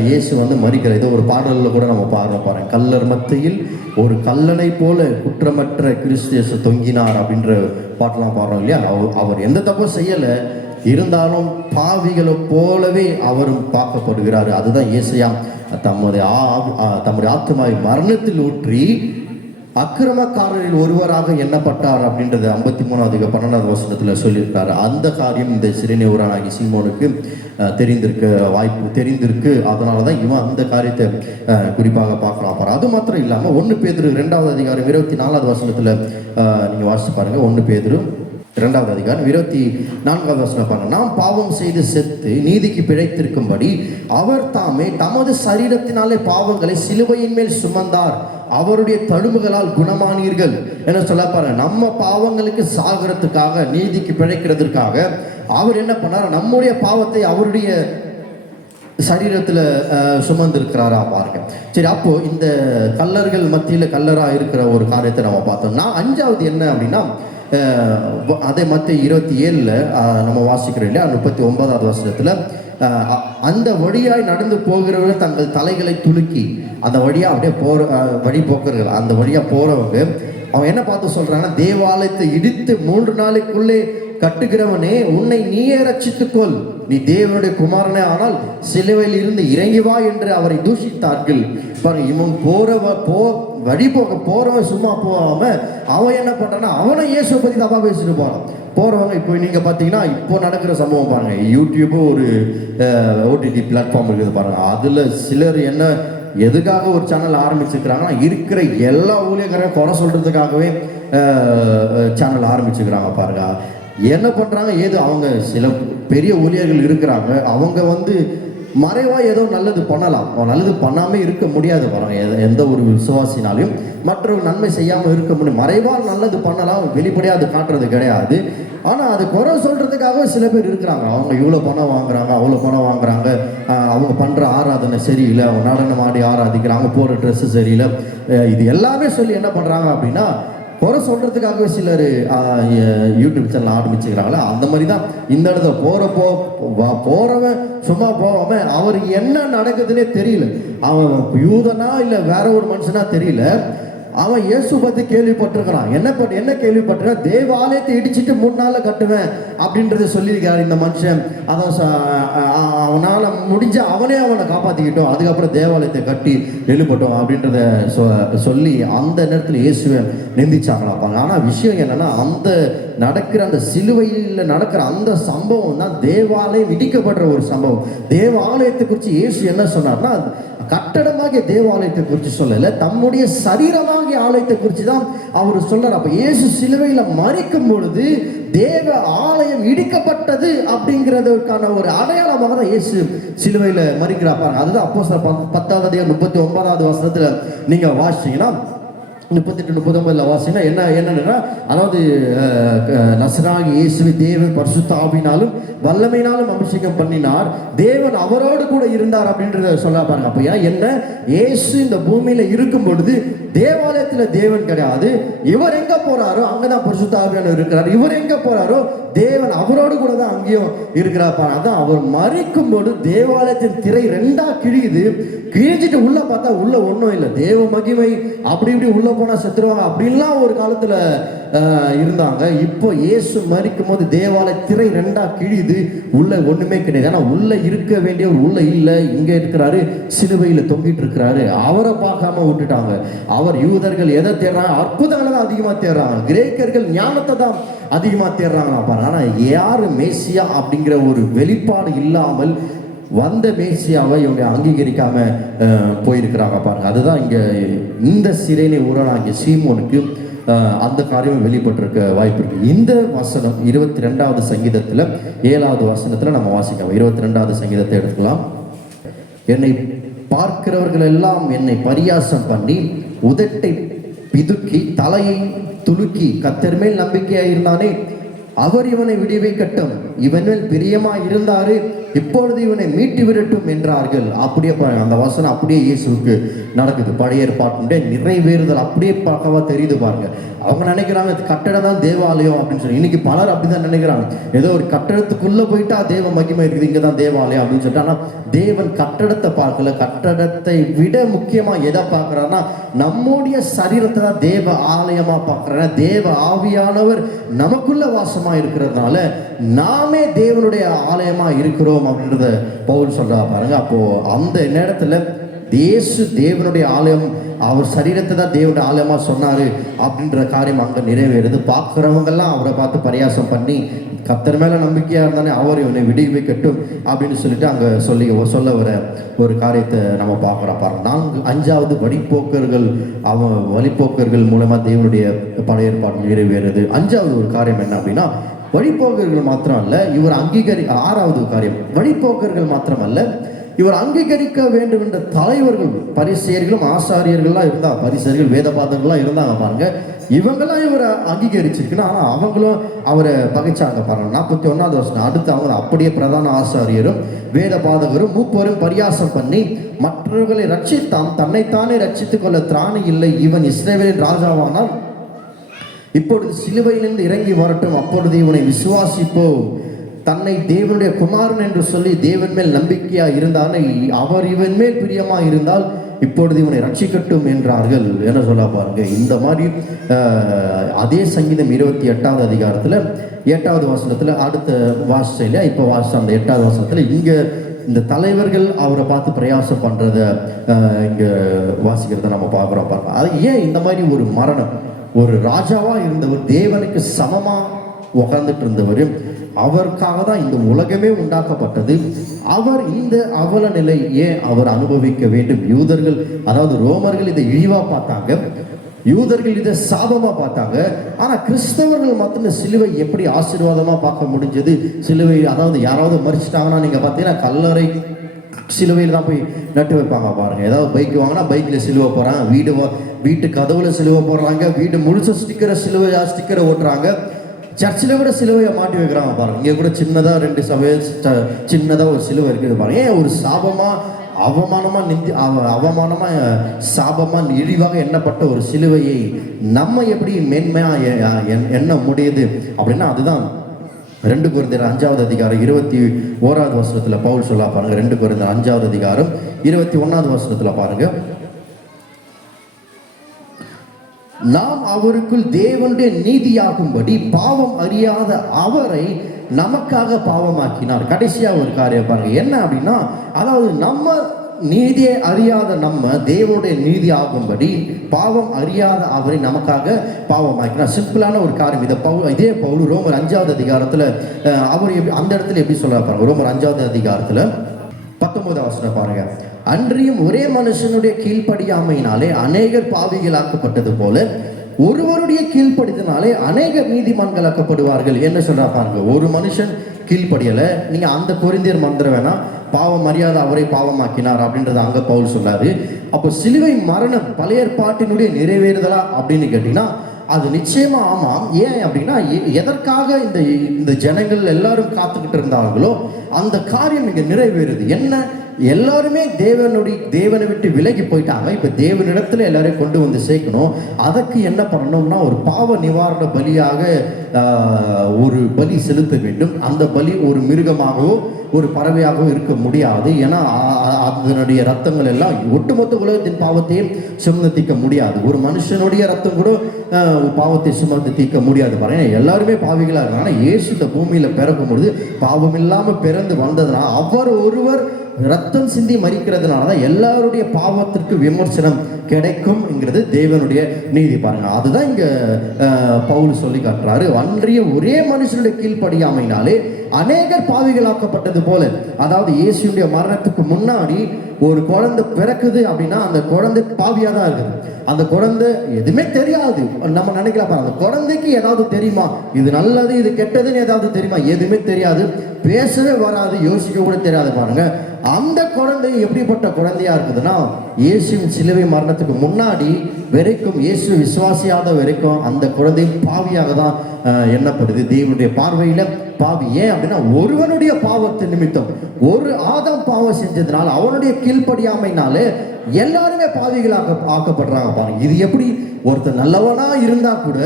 இயேசு வந்து மரிக்கிற இதை ஒரு பாடலில் கூட நம்ம பாருங்க, கல்லர் மத்தியில் ஒரு கல்லனை போல குற்றமற்ற கிறிஸ்து இயேசு தொங்கினார் அப்படின்ற பாட்டெல்லாம் பாடுறோம் இல்லையா. அவர் எந்த தப்பும் செய்யலை, இருந்தாலும் பாவிகளை போலவே அவரும் பார்க்கப்படுகிறாரு. அதுதான் இயேசையா தம்முடைய ஆத்துமாவை மரணத்தில் ஊற்றி அக்கிரமக்காரரில் ஒருவராக எண்ணப்பட்டார் அப்படின்றது 53வது 12வது வசனத்தில் சொல்லியிருக்காரு. அந்த காரியம் இந்த சிரேனே ஊரானாகிய சீமோனுக்கு தெரிந்திருக்கு. அதனால தான் இவன் அந்த காரியத்தை குறிப்பாக பார்க்கலாம். அது மாத்திரம் இல்லாமல் 1 பேதுரு 2வது அதிகாரம் 24வது வசனத்தில் நீங்கள் வாசிச்சு பாருங்க. 1 பேதுரு 2வது அதிகாரம் 24வது வசனம் பாருங்க, நாம் பாவம் செய்து செத்து நீதிக்கு பிழைத்திருக்கும்படி அவர் தாமே தமது சரீரத்தினாலே பாவங்களை சிலுவையின் மேல் சுமந்தார், அவருடைய தழும்புகளால் குணமானீர்கள் என்ன சொல்ல பாருங்க. நம்ம பாவங்களுக்கு சாகிறதுக்காக, நீதிக்கு பிழைக்கிறதுக்காக அவர் என்ன பண்ணார், நம்முடைய பாவத்தை அவருடைய சரீரத்தில் சுமந்திருக்கிறாரா பாருங்க. சரி, அப்போ இந்த கல்லர்கள் மத்தியில் கல்லரா இருக்கிற ஒரு காரியத்தை நம்ம பார்த்தோம்னா, 5வது என்ன அப்படின்னா, அதே மத்திய 27 நம்ம வாசிக்கிறோம் இல்லையா, 39வது வசனத்தில், அந்த வழியாய் நடந்து போகிறவர்கள் தங்கள் தலைகளை துலுக்கி அந்த வழியா அப்படியே வழி போக்குறவர்கள், அந்த வழியா போறவங்க அவங்க என்ன பார்த்து சொல்றாங்கன்னா, தேவாலயத்தை இடித்து 3 நாளைக்குள்ளே கட்டுகிறவனே, உன்னை நீயே ரட்சித்துக்கொள், நீ தேவனுடைய குமாரனே ஆனால் சிலுவையில் இருந்து இறங்கி வா என்று அவரை தூஷித்தார்கள் பாருங்க. இவன் வழி போறவன் சும்மா போகாம அவன் என்ன பண்றான்னா, அவனை இயேசுவை பத்தி தப்பா பேசிட்டு போறவங்க. இப்போ நீங்க பாத்தீங்கன்னா இப்போ நடக்கிற சம்பவம் பாருங்க, யூடியூப் ஒரு OTT பிளாட்ஃபார்ம் இருக்குது பாருங்க. அதுல சிலர் என்ன எதுக்காக ஒரு சேனல் ஆரம்பிச்சிருக்கிறாங்கன்னா, இருக்கிற எல்லா ஊழியக்காரையும் குறை சொல்றதுக்காகவே சேனல் ஆரம்பிச்சுக்கிறாங்க பாருங்க. என்ன பண்றாங்க, அவங்க சில பெரிய ஊழியர்கள் இருக்கிறாங்க, அவங்க வந்து மறைவா ஏதோ நல்லது பண்ணலாம், நல்லது பண்ணாம இருக்க முடியாது பாருங்க. எந்த ஒரு விசுவாசினாலையும் மற்றொரு நன்மை செய்யாம இருக்க முடியும். மறைவா நல்லது பண்ணலாம், வெளிப்படையா அது காட்டுறது கிடையாது. ஆனா அது குறை சொல்றதுக்காக சில பேர் இருக்கிறாங்க, அவங்க இவ்வளவு பணம் வாங்குறாங்க, அவ்வளவு பணம் வாங்குறாங்க, அவங்க பண்ற ஆராதனை சரியில்லை, அவங்க நடனம் ஆடி ஆராதிக்கிறாங்க, போற ட்ரெஸ் சரியில்லை, இது எல்லாமே சொல்லி என்ன பண்றாங்க அப்படின்னா குறை சொல்றதுக்காகவே சிலர் யூடியூப் சேனல் ஆரம்பிச்சுக்கிறாங்களா. அந்த மாதிரி தான் இந்த இடத்துல போறவன் சும்மா போகாம அவருக்கு என்ன நடக்குதுன்னே தெரியல, அவன் யூதனா இல்லை வேற ஒரு மனுஷனா தெரியல, அவன் இயேசு பத்தி கேள்விப்பட்டிருக்கிறான். என்ன கேள்விப்பட்டிருக்கான், தேவாலயத்தை இடிச்சிட்டு 3 நாள்ல கட்டுவேன் அப்படின்றத சொல்லியிருக்காரு இந்த மனுஷன். அதான் அவனால் முடிஞ்ச அவனே அவனை காப்பாற்றிக்கிட்டோம், அதுக்கப்புறம் தேவாலயத்தை கட்டி எழுப்பட்டோம் அப்படின்றத சொல்லி அந்த நேரத்தில் இயேசுவை நிந்திச்சாங்களாப்பாங்க. ஆனால் விஷயம் என்னன்னா, அந்த நடக்கிற அந்த சிலுவையில் நடக்கிற அந்த சம்பவம் தான் தேவாலயம் இடிக்கப்படுற ஒரு சம்பவம். தேவாலயத்தை குறித்து இயேசு என்ன சொன்னார்னா, கட்டடமாகிய தேவாலயத்தை குறித்து சொல்லல, தம்முடைய சரீரமாகிய ஆலயத்தை குறித்து தான் அவர் சொல்றார். அப்ப இயேசு சிலுவையில் மரிக்கும் பொழுது தேவ ஆலயம் இடிக்கப்பட்டது அப்படிங்கிறதுக்கான ஒரு அடையாளமாக தான் இயேசு சிலுவையில் மரிக்கிறார். அதுதான் அப்போஸ்தலர் 10வது அதிகாரம் 39வது வசனத்துல நீங்க வாசிச்சீங்கன்னா, 38 39 வாசிங்கன்னா என்னன்னா, அதாவது நசராகிய இயேசுவை தேவன் பரிசுத்த ஆவியினாலும் வல்லமையினாலும் அபிஷேகம் பண்ணினார், தேவன் அவரோடு கூட இருந்தார் அப்படின்றத சொல்ல பாருங்க. அப்ப என்ன, இயேசு இந்த பூமியில இருக்கும் பொழுது தேவாலயத்துல தேவன் கிடையாது, இவர் எங்க போறாரோ அங்கதான் பரிசுத்த ஆவியானவர் இருக்கிறார், இவர் எங்க போறாரோ தேவன் அவரோடு கூட தான் அங்கேயும் இருக்கிறார். அதான் அவர் மரிக்கும் போது தேவாலயத்தின் திரை 2ஆ கிழியுது. கிழிஞ்சிட்டு உள்ள பார்த்தா உள்ள ஒன்றும் இல்லை, தேவ மகிமை அப்படி இப்படி உள்ள போனா செத்துருவாங்க அப்படின்லாம் ஒரு காலத்துல இருந்தாங்க. இப்போ இயேசு மரிக்கும் போது தேவாலய திரை 2ஆ கிழியுது, உள்ள ஒண்ணுமே கிடையாது. ஆனா உள்ள இருக்க வேண்டியவர் உள்ள இல்லை, இங்க இருக்கிறாரு, சிலுவையில தொங்கிட்டு இருக்கிறாரு. அவரை பார்க்காம விட்டுட்டாங்க. அவர் யூதர்கள் எதை தேடுறாங்க? அற்புதங்களை தான் அதிகமா தேடுறாங்க, கிரேக்கர்கள் ஞானத்தை தான் அதிகமா தேடுறாங்க பாருங்க. ஆனா யாரு மேசியா அப்படிங்கிற ஒரு வெளிப்பாடு இல்லாமல் வந்த மேசியாவை இவங்க அங்கீகரிக்காம போயிருக்கிறாங்க பாருங்க. அதுதான் இங்க இந்த சிறைனை ஊரானாகிய சீமோனுக்கு அந்த காரியம் வெளிப்பட்டிருக்க வாய்ப்பு இருக்கு. இந்த வசனம் 22வது சங்கீதத்துல 7வது வசனத்துல நம்ம வாசிக்கலாம். 22வது சங்கீதத்தை எடுத்துக்கலாம். என்னை பார்க்கிறவர்கள் எல்லாம் என்னை பரியாசம் பண்ணி உதட்டை பிதுக்கி தலையை துலுக்கி கர்த்தர் மேல் நம்பிக்கையா இருந்தானே, அவர் இவனை விடுவிக்கட்டும், இவன் மேல் பிரியமா இருந்தாரு, இப்பொழுது இவனை மீட்டு விடட்டும் என்றார்கள். அப்படியே அந்த வசனம் அப்படியே இயேசுவுக்கு நடக்குது. பழைய ஏற்பாட்டினுடைய நிறைவேறுதல் அப்படியே பக்கவா தெரியுது பாருங்க. அவங்க நினைக்கிறாங்க கட்டடம் தான் தேவாலயம் அப்படின்னு சொல்லி. இன்னைக்கு பலர் அப்படிதான் நினைக்கிறாங்க, ஏதோ ஒரு கட்டடத்துக்குள்ள போயிட்டா தேவ மகிமை இருக்குது, இங்கதான் தேவாலயம் அப்படின்னு சொல்லிட்டு. ஆனா தேவன் கட்டடத்தை பார்க்கல, கட்டடத்தை விட முக்கியமா எதை பார்க்கிறாருன்னா, நம்முடைய சரீரத்தை தான் தேவ ஆலயமா பார்க்கிறார். தேவ ஆவியானவர் நமக்குள்ள வாசமா இருக்கிறதுனால நாமே தேவனுடைய ஆலயமா இருக்கிறோம் அப்படின்றத பவுல் சொல்றா பாருங்க. அப்போ அந்த நேரத்துல இயேசு தேவனுடைய ஆலயம், அவர் சரீரத்தை தான் தேவனுடைய ஆலயமா சொன்னாரு அப்படின்ற காரியம் அங்க நிறைவேறுது. பார்க்கிறவங்க எல்லாம் அவரை பார்த்து பரியாசம் பண்ணி கர்த்தர் மேல நம்பிக்கையா இருந்தானே, அவர் இவனை விடுவிக்கட்டும் அப்படின்னு சொல்லிட்டு அங்க சொல்ல வர ஒரு காரியத்தை நம்ம பார்க்கிறோம் பாருங்க. 5வது வழிபோக்கர்கள், வழிபோக்கர்கள் மூலமா தேவனுடைய பழைய ஏற்பாடு நிறைவேறுது. 5வது ஒரு காரியம் என்ன அப்படின்னா, வழிபோக்கர்கள் மாத்திரம் அல்ல இவர் 6வது காரியம், வழிபோக்கர்கள் மாத்திரம் அல்ல இவர் அங்கீகரிக்க வேண்டும் என்ற தலைவர்கள், பரிசேயர்களும் ஆசாரியர்கள்லாம் இருந்தாங்க. பரிசேயர்கள் வேதபாதர்கள்லாம் இருந்தாங்க பாருங்க. இவங்கெல்லாம் இவரை அங்கீகரிச்சிருக்குன்னா, ஆனால் அவங்களும் அவரை பகைச்சாங்க பாருங்க. 41வது வருஷம் அடுத்து அவங்க அப்படியே பிரதான ஆசாரியரும் வேதபாதகரும் மூப்பரும் பரியாசம் பண்ணி மற்றவர்களை ரட்சித்தான், தன்னைத்தானே ரட்சித்துக் கொள்ள திராணி இல்லை, இவன் இஸ்ரவேலின் ராஜாவானால் இப்பொழுது சிலுவையிலிருந்து இறங்கி வரட்டும், அப்பொழுது இவனை விசுவாசிப்போம், தன்னை தேவனுடைய குமாரன் என்று சொல்லி தேவன் மேல் நம்பிக்கையா இருந்தானே, அவர் இவன் மேல் பிரியமா இருந்தால் இப்பொழுது இவனை ரட்சிக்கட்டும் என்றார்கள். என்ன சொல்ல பாருங்க. இந்த மாதிரி அதே சங்கீதம் 28வது அதிகாரத்துல 8வது வசனத்துல அடுத்த வாசையில இப்ப வாசம் அந்த 8வது வசனத்துல இங்க இந்த தலைவர்கள் அவரை பார்த்து பிரயாசம் பண்றத இங்க வாசிக்கிறத நம்ம பார்க்குறோம் பாருங்க. அது ஏன் இந்த மாதிரி ஒரு மரணம், ஒரு ராஜாவா இருந்தவர், தேவனுக்கு சமமா உட்கார்ந்துட்டு இருந்தவர், அவருக்காக தான் இந்த உலகமே உண்டாக்கப்பட்டது, அவர் இந்த அவல நிலை ஏன் அவர் அனுபவிக்க வேண்டும்? யூதர்கள், அதாவது ரோமர்கள் இதை இழிவா பார்த்தாங்க, யூதர்கள் இதை சாபமா பார்த்தாங்க. ஆனா கிறிஸ்தவர்கள் மட்டும் சிலுவை எப்படி ஆசீர்வாதமா பார்க்க முடிஞ்சது? சிலுவை, அதாவது யாராவது மறிச்சிட்டாங்கன்னா நீங்க பார்த்தீங்கன்னா கல்லறை சிலுவையில் தான் போய் நட்டு வைப்பாங்க பாருங்க. ஏதாவது பைக் வாங்கினா பைக்கில் சிலுவை போகிறாங்க, வீட்டு கதவுல சிலுவை போடுறாங்க, வீடு முழுச ஸ்டிக்கரை ஓட்டுறாங்க, சர்ச்சில் கூட சிலுவையை மாட்டி வைக்கிறாங்க பாருங்க. இங்கே கூட சின்னதாக 2 சபையை சின்னதாக ஒரு சிலுவை இருக்குது பாருங்க. ஏன் ஒரு சாபமா அவமானமா சாபமா இழிவாக எண்ணப்பட்ட ஒரு சிலுவையை நம்ம எப்படி மேன்மையா எண்ண முடியுது அப்படின்னா, அதுதான் 2 கொரிந்தியர் 5வது அதிகாரம் 21வது வசனத்துல பவுல் சொல்ல பாருங்க. 2 கொரிந்தியர் 5வது அதிகாரம் 21வது வசனத்துல பாருங்க. நாம் அவருக்குள் தேவனுடைய நீதியாகும்படி பாவம் அறியாத அவரை நமக்காக பாவமாக்கினார். கடைசியா ஒரு காரியம் பாருங்க, என்ன அப்படின்னா, அதாவது நம்ம நீதியை அறியாத நம்ம தேவனுடைய நீதி ஆகும்படி பாவம் அறியாத அவரை நமக்காக பாவமாக்கினார். சிம்பிளான ஒரு காரியம். இதே பவுல் ரோமர் 5வது அதிகாரத்துல அவர் அந்த இடத்துல எப்படி சொல்றாரு பாருங்க. ரோமர் 5வது அதிகாரத்துல 19வது வசனம் பாருங்க. அன்றியும் ஒரே மனுஷனுடைய கீழ்ப்படியாமையினாலே அநேகர் பாவிகளாக்கப்பட்டது போல ஒருவருடைய கீழ்ப்படிதனாலே அநேகர் நீதிமான்களாக்கப்படுவார்கள். என்ன சொல்றா பாருங்க, ஒரு மனுஷன் கீழ்ப்படியல, நீங்க அந்த கொரிந்தியர் மந்திரம் வேணா, பாவம் அறியாத அவரை பாவமாக்கினார் அப்படின்றத அங்க பவுல் சொல்றாரு. அப்போ சிலுவை மரணம் பழைய ஏற்பாட்டினுடைய நிறைவேறுதலா அப்படின்னு கேட்டீங்கன்னா அது நிச்சயமா ஆமாம். ஏன் அப்படின்னா, எதற்காக இந்த ஜனங்கள் எல்லாரும் காத்துக்கிட்டு இருந்தாங்களோ அந்த காரியம் இங்க நிறைவேறுது. என்ன, எல்லாருமே தேவனை விட்டு விலகி போயிட்டாங்க. இப்ப தேவனிடத்துல எல்லாரையும் கொண்டு வந்து சேர்க்கணும். அதற்கு என்ன பண்ணணும்னா, ஒரு பாவ நிவாரண பலியாக ஒரு பலி செலுத்த வேண்டும். அந்த பலி ஒரு மிருகமாகவோ ஒரு பறவையாகவும் இருக்க முடியாது. ஏன்னா அதனுடைய ரத்தங்கள் எல்லாம் ஒட்டுமொத்த உலகத்தின் பாவத்தையும் சுமந்து தீர்க்க முடியாது. ஒரு மனுஷனுடைய ரத்தம் கூட பாவத்தை சுமந்து தீர்க்க முடியாது. பாருங்க, எல்லாருமே பாவிகளாக இருக்காங்க. இயேசு இந்த பூமியில பிறக்கும் பொழுது பாவம் இல்லாம பிறந்து வந்ததுனால அவர் ஒருவர் ரத்தம் சிந்தி மறிக்கிறதுனால தான் எல்லாருடைய பாவத்திற்கு விமர்சனம் கிடைக்கும்ங்கிறது தேவனுடைய நீதி. பாருங்க, அதுதான் இங்க பவுல் சொல்லி காட்டுறாரு. அன்றைய ஒரே மனுஷனுடைய கீழ்ப்படியாமையினாலே அநேகர் பாவிகளாக்கப்பட்டது போல, அதாவது இயேசுடைய மரணத்துக்கு முன்னாடி ஒரு குழந்தை பிறக்குது அப்படின்னா அந்த குழந்தை பாவியா தான் இருக்குது. அந்த குழந்தை எதுவுமே தெரியாது. நம்ம நினைக்கலாம், அந்த குழந்தைக்கு ஏதாவது தெரியுமா, இது நல்லது இது கெட்டதுன்னு ஏதாவது தெரியுமா? எதுவுமே தெரியாது, பேசவே வராது, யோசிக்க கூட தெரியாது. பாருங்க, அந்த குழந்தை எப்படிப்பட்ட குழந்தையா இருக்குதுன்னா, இயேசுவின் சிலுவை மரணத்துக்கு முன்னாடி வரைக்கும், இயேசு விசுவாசியாத வரைக்கும் அந்த குழந்தை பாவியாக தான் எண்ணப்படுது தேவனுடைய பார்வையில. பாவி. ஏன் அப்படின்னா, ஒருவனுடைய பாவத்தின் நிமித்தம், ஒரு ஆதாம் பாவம் செஞ்சதுனால, அவனுடைய கீழ்ப்படியாமைனாலே எல்லாருமே பாவிகளாக ஆக்கப்படுறாங்க. பாருங்க, இது எப்படி, ஒருத்தர் நல்லவனா இருந்தா கூட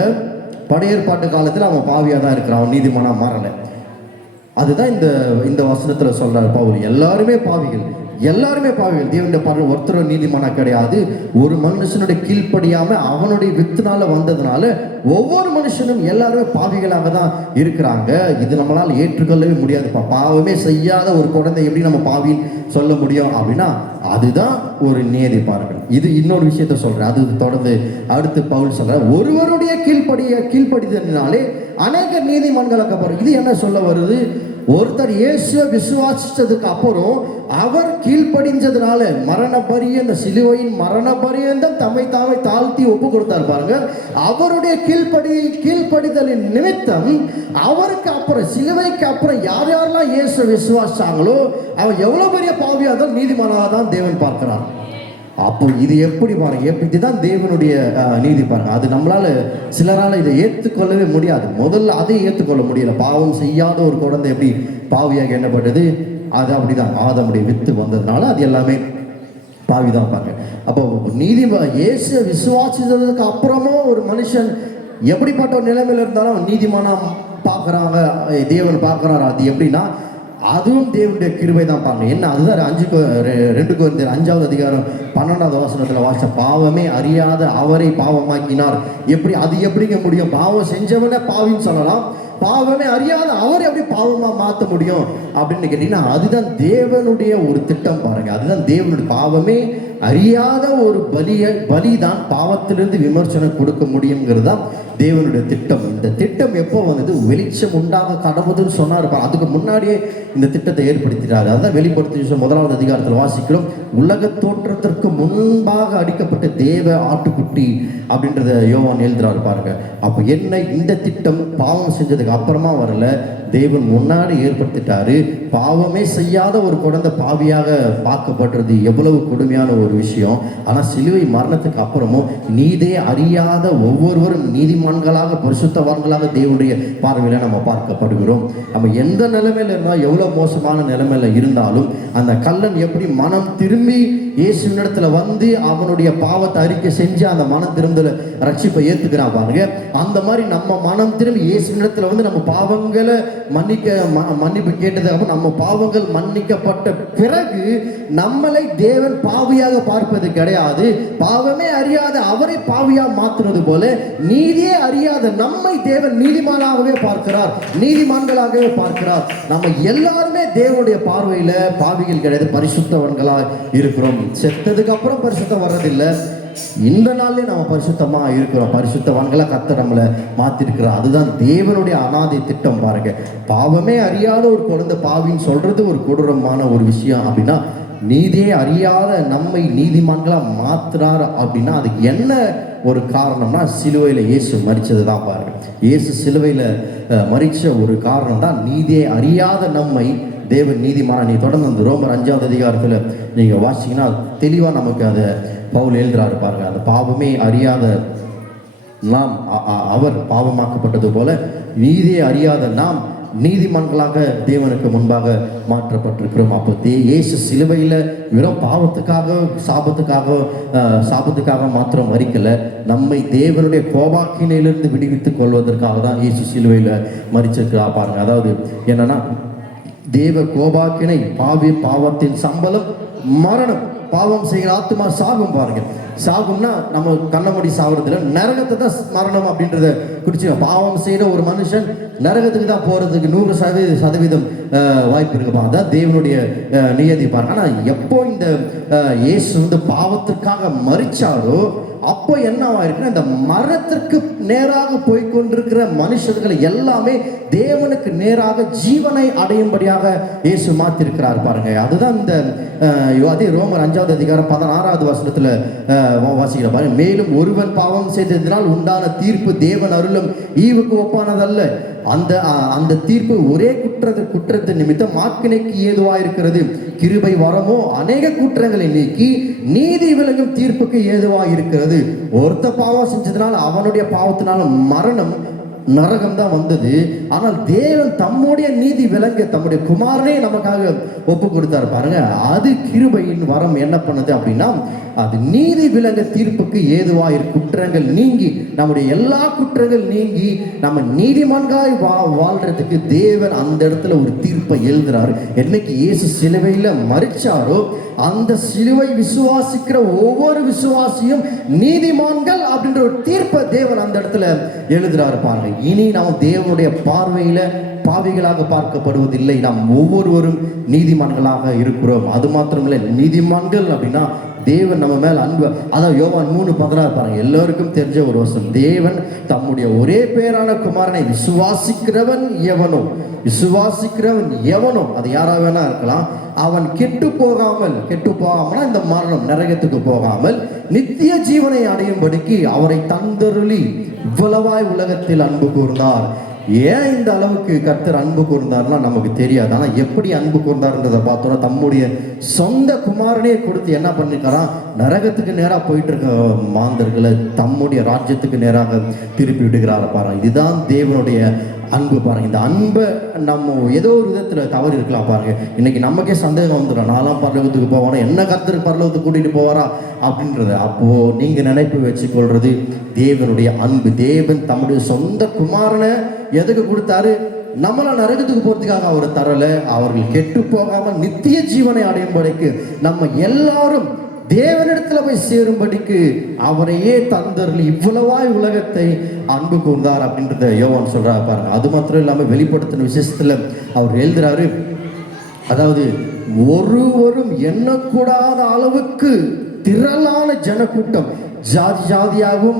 பழைய ஏற்பாட்டு காலத்தில் அவன் பாவியா தான் இருக்கிறான், அவன் நீதிமானா மாறல. அதுதான் இந்த வசனத்துல சொல்றாரு பவுல், எல்லாருமே பாவிகள், எல்லாருமே பாவிகள். தேவனுடைய பார்வை ஒருத்தர் நீதிமானா கிடையாது. ஒரு மனுஷனுடைய கீழ்ப்படியாம அவனுடைய வித்துனால வந்ததுனால ஒவ்வொரு மனுஷனும் எல்லாருமே பாவிகளாக தான் இருக்கிறாங்க. இது நம்மளால் ஏற்றுக்கொள்ளவே முடியாது. பாவமே செய்யாத ஒரு குழந்தை எப்படி நம்ம பாவின்னு சொல்ல முடியும் அப்படின்னா, அதுதான் ஒரு நீதி. பாருங்கள், இது இன்னொரு விஷயத்த சொல்றேன். அது தொடர்ந்து அடுத்து பவுல் சொல்ற, ஒருவருடைய கீழ்ப்படிதலினாலே அநேக நீதிமான்களாக்கப்படுறாங்க. இது என்ன சொல்ல வருது? ஒருத்தர் இயேசுவை விசுவாசிச்சதுக்கு அப்புறம் அவர் கீழ்ப்படிஞ்சதுனால மரண பரியந்த, சிலுவையின் மரண பரியந்த தம்மை தாழ்த்தி ஒப்பு கொடுத்தார். பாருங்க, அவருடைய கீழ்ப்படிதலின் நிமித்தம் அவருக்கு அப்புறம், சிலுவைக்கு அப்புறம் யார் யாரெல்லாம் இயேசு விசுவாசிச்சாங்களோ அவர் எவ்வளவு பெரிய பாவியா தான் நீதிமானாக தான் தேவன் பார்க்கிறார். அப்போ இது எப்படி பாருங்க, இதுதான் தேவனுடைய நீதி. பாருங்க, அது நம்மளால சிலரால இதை ஏற்றுக்கொள்ளவே முடியாது. முதல்ல அதை ஏற்றுக்கொள்ள முடியல. பாவம் செய்யாத ஒரு குழந்தை எப்படி பாவியாக எண்ணப்பட்டது, அது அப்படிதான் ஆதமுடைய வித்து வந்ததுனால அது எல்லாமே பாவிதான். பாருங்க, அப்போ இயேசு விசுவாசித்ததுக்கு அப்புறமும் ஒரு மனுஷன் எப்படிப்பட்ட ஒரு நிலைமையில இருந்தாலும் நீதிமானா பார்க்கறாங்க, தேவன் பார்க்கிறாரு. அது எப்படின்னா, அதுவும் தேவனுடைய கிருபை தான். பாருங்க, என்ன, அதுதான் 2 கொரிந்தியர் 5வது அதிகாரம் 12வது வசனத்துல வாசிச்ச, பாவமே அறியாத அவரை பாவமாக்கினார். எப்படி, அது எப்படிங்க முடியும்? பாவம் செஞ்சவன பாவின்னு சொல்லலாம், பாவமே அறியாத அவரை எப்படி பாவமா மாற்ற முடியும் அப்படின்னு கேட்டீங்கன்னா, அதுதான் தேவனுடைய ஒரு திட்டம். பாருங்க, அதுதான் தேவனுடைய, பாவமே அறியாத ஒரு பலிதான் பாவத்திலிருந்து விமர்சனம் கொடுக்க முடியுங்கிறது தான் தேவனுடைய திட்டம். இந்த திட்டம் எப்போ வந்தது? வெளிச்சம் உண்டாக கடவுதுன்னு சொன்னார். அதுக்கு முன்னாடியே இந்த திட்டத்தை ஏற்படுத்தினார். அதான் வெளிப்படுத்தி 1வது அதிகாரத்தில் வாசிக்கிறோம், உலக தோற்றத்திற்கு முன்பாக அடிக்கப்பட்ட தேவ ஆட்டுக்குட்டி அப்படின்றத யோவான் எழுதுறாரு. பாருங்க, அப்போ என்ன, இந்த திட்டம் பாவம் செஞ்சதுக்கு அப்புறமா வரல, தேவன் முன்னாடி ஏற்படுத்திட்டாரு. பாவமே செய்யாத ஒரு குழந்தை பாவியாக பார்க்கப்படுறது எவ்வளவு கொடுமையான ஒரு விஷயம். ஆனா சிலுவை மரணத்துக்கு அப்புறமும் நீதே அறியாத ஒவ்வொருவரும் நீதிமான நீதிமான்களாக பரிசுத்தவான்களாக தேவனுடைய பார்வையில் நம்ம பார்க்கப்படுகிறோம். நம்ம எந்த நிலைமையில இருந்தால், எவ்வளோ மோசமான நிலைமையில இருந்தாலும், அந்த கள்ளன் எப்படி மனம் திரும்பி இயேசுவினிடத்துல வந்து அவனுடைய பாவத்தை அறிக்கை செஞ்சு அந்த மனம் திரும்பல ரட்சிப்பை ஏத்துக்கிறான் பாருங்க. அந்த மாதிரி நம்ம மனம் திரும்பி இயேசுவினிடத்துல வந்து நம்ம பாவங்களை மன்னிப்பு கேட்டதுக்கு அப்புறம் நம்ம பாவங்கள் மன்னிக்கப்பட்ட பிறகு நம்மளை தேவன் பாவியாக பார்ப்பது கிடையாது. பாவமே அறியாத அவரை பாவியா மாற்றுறது போல நீதியே அறியாத நம்மை தேவன் நீதிமானாகவே பார்க்கிறார், நீதிமான்களாகவே பார்க்கிறார். நம்ம எல்லாருமே தேவனுடைய பார்வையில பாவிகள் கிடையாது, பரிசுத்தவன்களா இருக்கிறோம். செத்ததுக்கு அப்புறம் பரிசுத்தம் வர்றதில்லை, இந்த நாள்லயே நம்ம பரிசுத்தமா இருக்கிறோம், பரிசுத்தவான்களா கர்த்தர் நம்மளை மாத்திருக்கிறோம். அதுதான் தேவனுடைய அநாதை திட்டம் பாருங்க. பாவமே அறியாத ஒரு குழந்தை பாவின்னு சொல்றது ஒரு கொடூரமான ஒரு விஷயம். அப்படின்னா நீதியே அறியாத நம்மை நீதிமான்களா மாத்துறார். அப்படின்னா அதுக்கு என்ன ஒரு காரணம்னா, சிலுவையில இயேசு மரிச்சது தான் பாருங்க. இயேசு சிலுவையில மரிச்ச ஒரு காரணம் தான் நீதியை அறியாத நம்மை தேவன் நீதிமான. நீ தொடர்ந்து அந்த ரோமர் 5ஆம் அதிகாரத்தில் நீங்கள் வாசிங்கன்னா தெளிவாக நமக்கு அதை பவுல் எழுதுறாரு பாருங்க. அந்த பாவமே அறியாத நாம் அவர் பாவமாக்கப்பட்டது போல நீதியை அறியாத நாம் நீதிமான்களாக தேவனுக்கு முன்பாக மாற்றப்பட்டிருக்கிறோம். அப்போ இயேசு சிலுவையில் வெறும் பாவத்துக்காக சாபத்துக்காக மாத்திரம் மரிக்கல, நம்மை தேவனுடைய கோபாக்கினையிலிருந்து விடுவித்துக் கொள்வதற்காக தான் இயேசு சிலுவையில் மரிச்சிருக்கிறா பாருங்க. அதாவது என்னன்னா, தேவ கோபாக்கினை பாவத்தின் சம்பளம் மரணம். பாவம் செய்கிற ஆத்மா சாகும் பாருங்க. சாகும்னா நம்ம கண்ணமடி சாகுறதுல நரகத்தை தான் மரணம் அப்படின்றத குறிச்சு. பாவம் செய்கிற ஒரு மனுஷன் நரகத்துக்கு தான் போறதுக்கு 100% வாய்ப்பு இருக்குப்பா. அதான் தேவனுடைய நியதி பாருங்க. ஆனா எப்போ இந்த இயேசு வந்து பாவத்துக்காக மரிச்சாரோ அப்போ என்ன ஆயிருக்குன்னா, இந்த மரணத்திற்கு நேராக போய்கொண்டிருக்கிற மனுஷர்கள் எல்லாமே தேவனுக்கு நேராக ஜீவனை அடையும்படியாக இயேசு மாத்திருக்கிறார் பாருங்க. அதுதான் இந்த அதே ரோமர் 5ஆம் அதிகாரம் 16ஆவது வசனத்துல வாசிக்கிற பாருங்க. மேலும் ஒருவன் பாவம் செய்ததினால் உண்டான தீர்ப்பு தேவன் அருளும் ஈவுக்கு ஒப்பானதல்ல. அந்த தீர்ப்பு ஒரே குற்றத்தை நிமித்தம் ஆக்கினைக்கு ஏதுவாயிருக்கிறது. கிருபை வரமோ அநேக குற்றங்களை நீக்கி நீதி விளங்கும் தீர்ப்புக்கு ஏதுவாயிருக்கிறது. ஒருத்த பாவம் செஞ்சதுனால அவனுடைய பாவத்தினால மரணம் நரகம் தான் வந்தது. ஆனால் தேவன் தம்முடைய நீதி விளங்க தம்முடைய குமாரனே நமக்காக ஒப்பு கொடுத்தாரு பாருங்க. அது கிருபையின் வரம் என்ன பண்ணுது அப்படின்னா, அது நீதி விளங்க தீர்ப்புக்கு ஏதுவாயிரு குற்றங்கள் நீங்கி, நம்முடைய எல்லா குற்றங்கள் நீங்கி நம்ம நீதிமான்காய் வாழ்றதுக்கு தேவன் அந்த இடத்துல ஒரு தீர்ப்பை எழுதுறாரு. என்னைக்கு இயேசு சிலுவையில மரிச்சாரோ அந்த சிலுவை விசுவாசிக்கிற ஒவ்வொரு விசுவாசியும் நீதிமான்கள் அப்படின்ற ஒரு தீர்ப்பை தேவன் அந்த இடத்துல எழுதுறாரு பாருங்க. இனி நாம் தேவனுடைய பார்வையில பாவிகளாக பார்க்கப்படுவதில்லை, நாம் ஒவ்வொருவரும் நீதிமான்களாக இருக்கிறோம். அது மாத்திரமில்லை, நீதிமான்கள் அப்படின்னா தேவன் நம்ம மேல் அன்பு. அதான் யோவான் 3:16 பாருங்க. எல்லாருக்கும் தெரிஞ்ச ஒரு வசனம். தேவன் தம்முடைய ஒரே பேரான குமாரனை விசுவாசிக்கிறவன் எவனோ அது யாரா வேணா இருக்கலாம், அவன் கெட்டு போகாமல் இந்த மரணம் நரகத்துக்கு போகாமல் நித்திய ஜீவனை அடையும்படிக்கு அவரை தந்தருளி இவ்வளவாய் உலகத்தில் அன்பு கூர்ந்தார். ஏன் இந்த அளவுக்கு கர்த்தர் அன்பு கூர்ந்தார்னா நமக்கு தெரியாது. ஆனால் எப்படி அன்பு கூர்ந்தார்ன்றதை பார்த்தோன்னா, தம்முடைய சொந்த குமாரனே கொடுத்து என்ன பண்ணிருக்காராம், நரகத்துக்கு நேராக போயிட்டு இருக்க மாந்தர்களை தம்முடைய ராஜ்யத்துக்கு நேராக திருப்பி விடுகிறார பாருங்க. இதுதான் தேவனுடைய அன்பு பாருங்க. இந்த அன்பை நம்ம ஏதோ ஒரு விதத்தில் தவறு இருக்கலாம் பாருங்க. இன்னைக்கு நமக்கே சந்தேகம் வந்துடும், நான்லாம் பரலோகத்துக்கு போவானா, என்ன கர்த்தருக்கு பரலோகத்துக்கு கூட்டிட்டு போவாரா அப்படின்றது. அப்போ நீங்க நினைப்பு வச்சுக்கொள்றது தேவனுடைய அன்பு. தேவன் தம்முடைய சொந்த குமாரனை எதுக்கு கொடுத்தாரு? நம்மள நரகத்துக்கு போறதுக்காக அவர் தரல, அவர்கள் கெட்டு போகாமல் நித்திய ஜீவனை அடையும்படிக்கு நம்ம எல்லாரும் தேவனிடத்துல போய் சேரும்படிக்கு அவரையே தந்தர்லி இவ்வளவாய் உலகத்தை அன்பு கூர்ந்தார் அப்படின்றத யோவான் சொல்றாரு பாருங்க. அது மாத்திரம் இல்லாம வெளிப்படுத்தின விசேஷத்துல அவர் எழுதுறாரு, அதாவது ஒருவரும் எண்ணக்கூடாத அளவுக்கு திரளான ஜனக்கூட்டம், ஜாதியாகவும்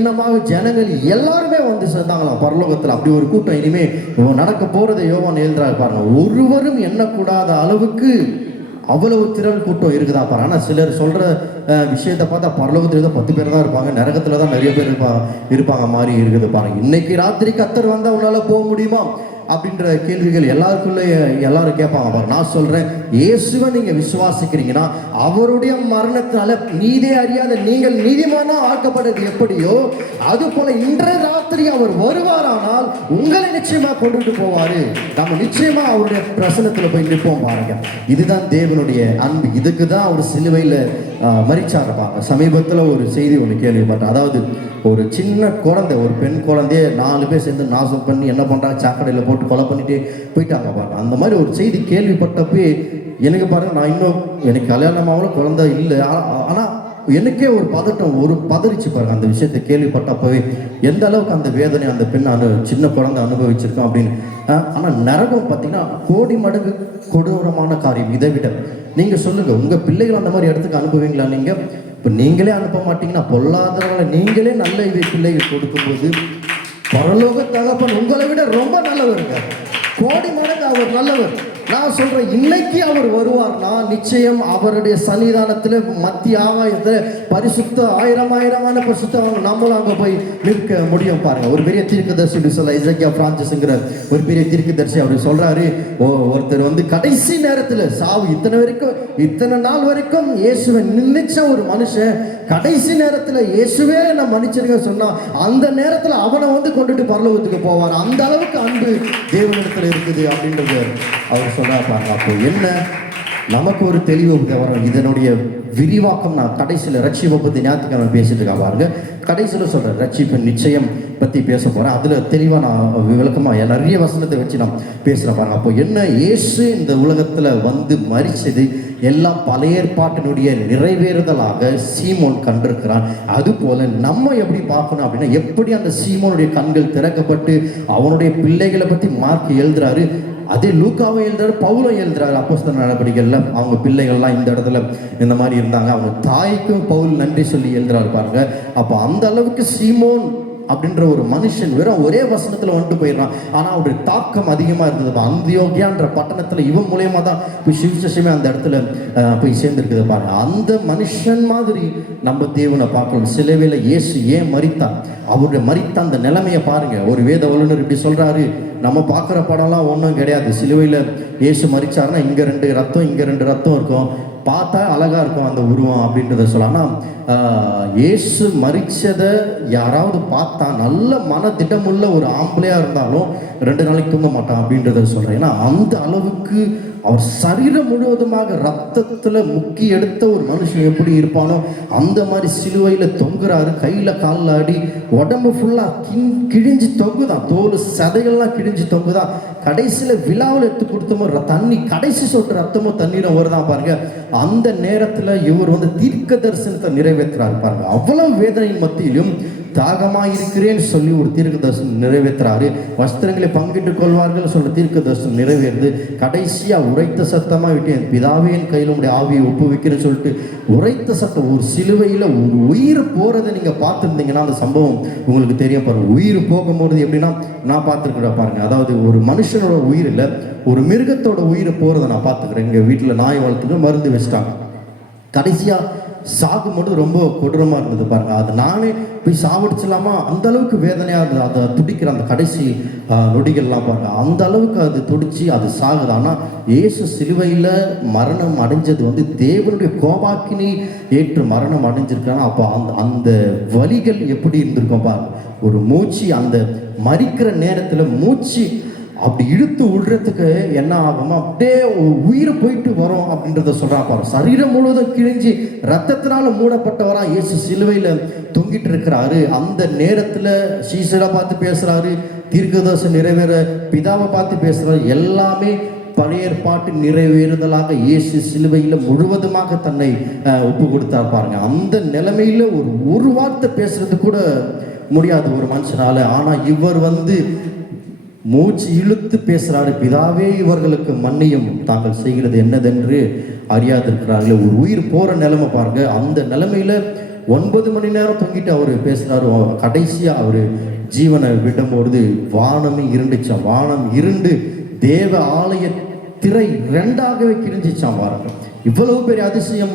இனமாக ஜனங்கள் எல்லாருமே வந்து சேர்ந்தாங்களாம் பரலோகத்தில். அப்படி ஒரு கூட்டம் இனிமே நடக்க போறதை யோவான் எழுதுறாரு பாருங்க. ஒருவரும் எண்ணக்கூடாத அளவுக்கு அவ்வளவு திரள் கூட்டம் இருக்குதா பாரு. ஆனால் சிலர் சொல்ற விஷயத்தை பார்த்தா பரலோகத்துல தான் 10 பேர் தான் இருப்பாங்க, நரகத்துல தான் நிறைய பேர் இருப்பாங்க மாதிரி இருக்குது பாருங்க. இன்னைக்கு ராத்திரி கர்த்தர் வந்தா உன்னால போக முடியுமா? அப்படின்ற கேள்விகள் எல்லாரும் கேட்பாங்க. நான் சொல்றேன், இயேசுவை நீங்க விசுவாசிக்கிறீங்கன்னா அவருடைய மரணத்தினால நீதே அறியாத நீங்கள் நீதிமானா ஆக்கப்படுறது எப்படியோ அது போல இன்றைய ராத்திரி அவர் வருவாரானால் உங்களை நிச்சயமா கொண்டுட்டு போவாரு. நம்ம நிச்சயமா அவருடைய பிரசனத்துல போய் நிற்போம் பாருங்க. இதுதான் தேவனுடைய அன்பு. இதுக்கு தான் அவர் சிலுவையில மரிச்சாருப்பாங்க. சமீபத்தில் ஒரு செய்தி ஒன்று கேள்விப்பட்டேன். அதாவது ஒரு சின்ன குழந்தை, ஒரு பெண் குழந்தைய 4 பேர் சேர்ந்து நாசம் பண்ணி என்ன பண்ணுறாங்க, சாக்கடையில் போட்டு கொலை பண்ணிட்டு போயிட்டாங்க பாருங்க. அந்த மாதிரி ஒரு செய்தி கேள்விப்பட்டப்பே எனக்கு பாருங்க, நான் இன்னும் எனக்கு கல்யாணமாகவும் குழந்தை இல்லை, ஆனால் எனக்கே ஒரு பதட்டம், ஒரு பதறிச்சு பாருங்க அந்த விஷயத்தை கேள்விப்பட்டப்பவே. எந்த அளவுக்கு அந்த வேதனை அந்த பெண் சின்ன குழந்தை அனுபவிச்சிருக்கோம் அப்படின்னு. ஆனால் நரகம் பார்த்தீங்கன்னா கோடி மடங்கு கொடூரமான காரியம். இதை விட நீங்கள் சொல்லுங்கள், உங்கள் பிள்ளைகள் அந்த மாதிரி இடத்துக்கு அனுப்புவீங்களா? நீங்கள் இப்போ நீங்களே அனுப்ப மாட்டீங்கன்னா பொல்லாதவங்களை நீங்களே நல்ல பிள்ளைகள் கொடுக்கும்போது பரலோக தகப்பன் உங்களை விட ரொம்ப நல்லவருங்க. கோடி மடங்கு அவர் நல்லவர். நான் சொல்றேன், இன்னைக்கு அவர் வருவார்னா நிச்சயம் அவருடைய சன்னிதானத்தில் மத்திய ஆகாயத்தில் பரிசுத்த ஆயிரமான பரிசுத்தவங்க நம்மளும் அங்கே போய் நிற்க முடியும் பாருங்க. ஒரு பெரிய தீர்க்கதரிசி சொல்ல இசக்கியா பிரான்சிஸ்ங்கிற ஒரு பெரிய தீர்க்கதரிசி அவர் சொல்றாரு, ஒருத்தர் கடைசி நேரத்தில் சாவு இத்தனை நாள் வரைக்கும் இயேசுவை நின்னிச்ச ஒரு மனுஷன் கடைசி நேரத்தில் இயேசுவே நான் மன்னிச்சிருக்க சொன்னா அந்த நேரத்தில் அவனை கொண்டுட்டு பரலோகத்துக்கு போவார். அந்த அளவுக்கு அன்பு தேவனிடத்தில் இருக்குது அப்படின்றது அவர் சொல்றாரு. அப்போ என்ன நமக்கு ஒரு தெளிவு வரும். இதனுடைய விரிவாக்கம் நான் கடைசியில் ரட்சிப்பை பற்றி ஞாயிற்றுக்கிழமை பேசிட்டு இருக்கா பாருங்க. கடைசியில் சொல்கிறேன், ரட்சிப்பின் நிச்சயம் பற்றி பேச போகிறேன். அதில் தெளிவாக நான் விளக்கமாக நிறைய வசனத்தை வச்சு நான் பேசுகிறேன் பாருங்க. அப்போ என்ன, இயேசு இந்த உலகத்தில் மரிச்சது எல்லாம் பழைய ஏற்பாட்டினுடைய நிறைவேறுதலாக சீமோன் கண்டிருக்கிறான். அதுபோல் நம்ம எப்படி பார்க்கணும் அப்படின்னா, எப்படி அந்த சீமோனுடைய கண்கள் திறக்கப்பட்டு அவனுடைய பிள்ளைகளை பற்றி மார்க் எழுதுறாரு. அதே லூக்காவும் எழுதுறாரு, பவுலும் எழுதுறாரு. அப்போஸ்தலர் நடவடிக்கைகளில் அவங்க பிள்ளைகள்லாம் இந்த இடத்துல இந்த மாதிரி இருந்தாங்க, அவங்க தாய்க்கும் பவுல் நன்றி சொல்லி எழுதுறாரு பாருங்க. அப்போ அந்த அளவுக்கு சீமோன் அப்படின்ற ஒரு மனுஷன் வெறும் ஒரே வசனத்தில் போயிடறான். ஆனால் அவருடைய தாக்கம் அதிகமாக இருந்தது. அந்தியோகியான்ற பட்டணத்தில் இவன் மூலயமா தான் போய் சிவசேஷமே அந்த இடத்துல போய் சேர்ந்துருக்குது பாருங்க. அந்த மனுஷன் மாதிரி நம்ம தேவனை பார்க்கணும். சிலுவையில் இயேசு ஏன் மரித்தான், அவருடைய மரித்த அந்த நிலைமையை பாருங்க. ஒரு வேத வல்லுநர் இப்படி சொல்றாரு, நம்ம பார்க்குற படம்லாம் ஒன்றும் கிடையாது. சிலுவையில் இயேசு மரிச்சாருன்னா இங்கே 2 ரத்தம் இங்கே 2 ரத்தம் இருக்கும், பார்த்தா அழகாக இருக்கும் அந்த உருவம் அப்படின்றத சொல்லலாம். இயேசு மரிச்சதை யாராவது பார்த்தா நல்ல மனதிடமுள்ள ஒரு ஆம்பளையாக இருந்தாலும் 2 நாளைக்கு தூங்க மாட்டான் அப்படின்றத சொல்கிறேன். ஏன்னா அந்த அளவுக்கு அவர் சரீரம் முழுவதுமாக ரத்தத்தில் முக்கி எடுத்த ஒரு மனுஷன் எப்படி இருப்பானோ அந்த மாதிரி சிலுவையில் தொங்குறாரு. கையில் காலில் ஆடி உடம்பு ஃபுல்லாக கிழிஞ்சு தொங்குதான், தோல் சதைகள்லாம் கிழிஞ்சு தொங்குதான். கடைசியில் விழாவில் எடுத்து கொடுத்தமோ தண்ணி, கடைசி சொட்டு ரத்தமோ தண்ணீரும் வருதான் பாருங்க. அந்த நேரத்தில் இவர் தீர்க்க தரிசனத்தை நிறைவேற்றுறாரு பாருங்க. அவ்வளவு வேதனையின் மத்தியிலும் தாகமாக இருக்கிறேன்னு சொல்லி ஒரு தீர்க்க தரிசனம் நிறைவேற்றுறாரு. வஸ்திரங்களை பங்கிட்டு கொள்வார்கள் சொல்ற தீர்க்க தரிசனம் நிறைவேறுது. கடைசியாக உரைத்த சத்தமாக விட்டு என் பிதாவே என் கையில் உடைய ஆவியை ஒப்புவிக்கிறேன்னு சொல்லிட்டு உரைத்த சத்தம். ஒரு சிலுவையில் ஒரு உயிர் போகிறத நீங்கள் பார்த்துருந்தீங்கன்னா அந்த சம்பவம் உங்களுக்கு தெரியும் பாருங்க. உயிர் போகும்போது எப்படின்னா நான் பார்த்துருக்குறேன் பாருங்க. அதாவது ஒரு மனுஷனோட உயிர் இல்லை, ஒரு மிருகத்தோட உயிரை போகிறத நான் பார்த்துக்கிறேன். எங்கள் வீட்டில் நாய் வளர்த்துக்கு மருந்து வச்சுட்டாங்க. கடைசியாக சாகும்போது ரொம்ப கொடூரமாக இருந்தது பாருங்க. அது நானே போய் சாவடிச்சலாமா, அந்த அளவுக்கு வேதனையாக இருந்தது. அதை துடிக்கிற அந்த கடைசி நொடிகள்லாம் பாருங்க, அந்த அளவுக்கு அது துடிச்சு அது சாகுது. ஆனால் இயேசு சிலுவையில் மரணம் அடைஞ்சது தேவனுடைய கோபாக்கினி ஏற்று மரணம் அடைஞ்சிருக்காங்க. அப்போ அந்த வலிகள் எப்படி இருந்திருக்கும் பாருங்க. ஒரு மூச்சு, அந்த மரிக்கிற நேரத்தில் மூச்சு அப்படி இழுத்து விடுறதுக்கு என்ன ஆகுமா, அப்படியே உயிர் போயிட்டு வரும் அப்படின்றத சொல்றா பாரு. சரீரம் முழுவதும் கிழிஞ்சி ரத்தத்தினால மூடப்பட்டவரா இயேசு சிலுவையில் தொங்கிட்டு இருக்கிறாரு. அந்த நேரத்தில் சீசரை பார்த்து பேசுறாரு, தீர்க்கதரிசனம் நிறைவேற பிதாவை பார்த்து பேசுறாரு. எல்லாமே பழைய ஏற்பாட்டு நிறைவேறுதலாக இயேசு சிலுவையில் முழுவதுமாக தன்னை ஒப்பு கொடுத்தார் பாருங்க. அந்த நிலைமையில ஒரு வார்த்தை பேசுறது கூட முடியாது ஒரு மனுஷனால. ஆனா இவர் மூச்சு இழுத்து பேசுறாரு, பிதாவே இவர்களுக்கு மன்னியும், தாங்கள் செய்கிறது என்னதென்று அறியாதிருக்கிறார்கள். ஒரு உயிர் போற நிலைமை பாருங்க. அந்த நிலைமையில 9 மணி நேரம் தொங்கிட்டு அவர் பேசுறாரு. கடைசியா அவர் ஜீவனை விடும்பொழுது வானமே இருண்டுச்சான். வானம் இருண்டு தேவ ஆலய திரை 2ஆகவே கிழிஞ்சிச்சான் பாருங்க. இவ்வளவு பெரிய அதிசயம்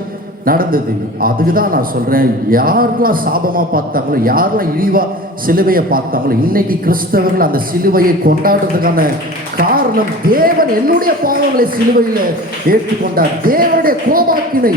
நடந்தது. அதுக்கு தான் நான் சொல்றேன், யாரெல்லாம் சாபமா பார்த்தாங்களோ, யாரெல்லாம் இழிவா சிலுவையை பார்த்தாங்களோ, இன்னைக்கு கிறிஸ்தவர்கள் அந்த சிலுவையை கொண்டாடுறதுக்கான காரணம், தேவன் என்னுடைய பாவங்களை சிலுவையில் ஏற்றுக்கொண்டார். தேவனுடைய கோபாக்கினை,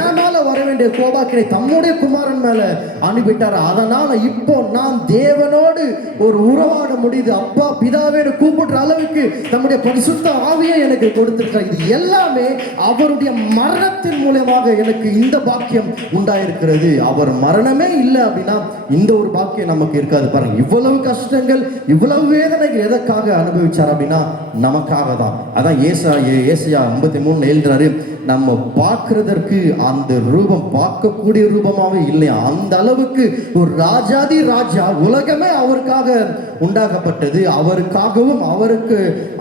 என் மேல வர வேண்டிய கோபாக்கினை தம்முடைய குமாரன் மேல அனுப்பிட்டார். அதனால இப்போ நாம் தேவனோடு ஒரு உறவாட முடியுது. அப்பா பிதாவே கூப்பிடுற அளவுக்கு தம்முடைய பரிசுத்த ஆவியை எனக்கு கொடுத்திருக்கிறார். இது எல்லாமே அவருடைய மரணத்தின் மூலமாக எனக்கு இந்த பாக்கியம் உண்டாயிருக்கிறது. அவர் மரணமே இல்லை அப்படின்னா இந்த ஒரு பாக்கியம் நமக்கு இருக்காது. பாருங்க, இவ்வளவு கஷ்டங்கள், இவ்வளவு வேதனைகள் எதற்காக அனுபவிச்சார் அப்படின்னா நமக்காக தான். அதான் ஏசாயா 53 எழுதுறாரு, நம்ம பார்க்கிறதற்கு அந்த ரூபம் பார்க்கக்கூடிய ரூபமாவே இல்லையா, அந்த அளவுக்கு ஒரு ராஜாதி ராஜா, உலகமே அவருக்காக உண்டாக்கப்பட்டது, அவருக்காகவும்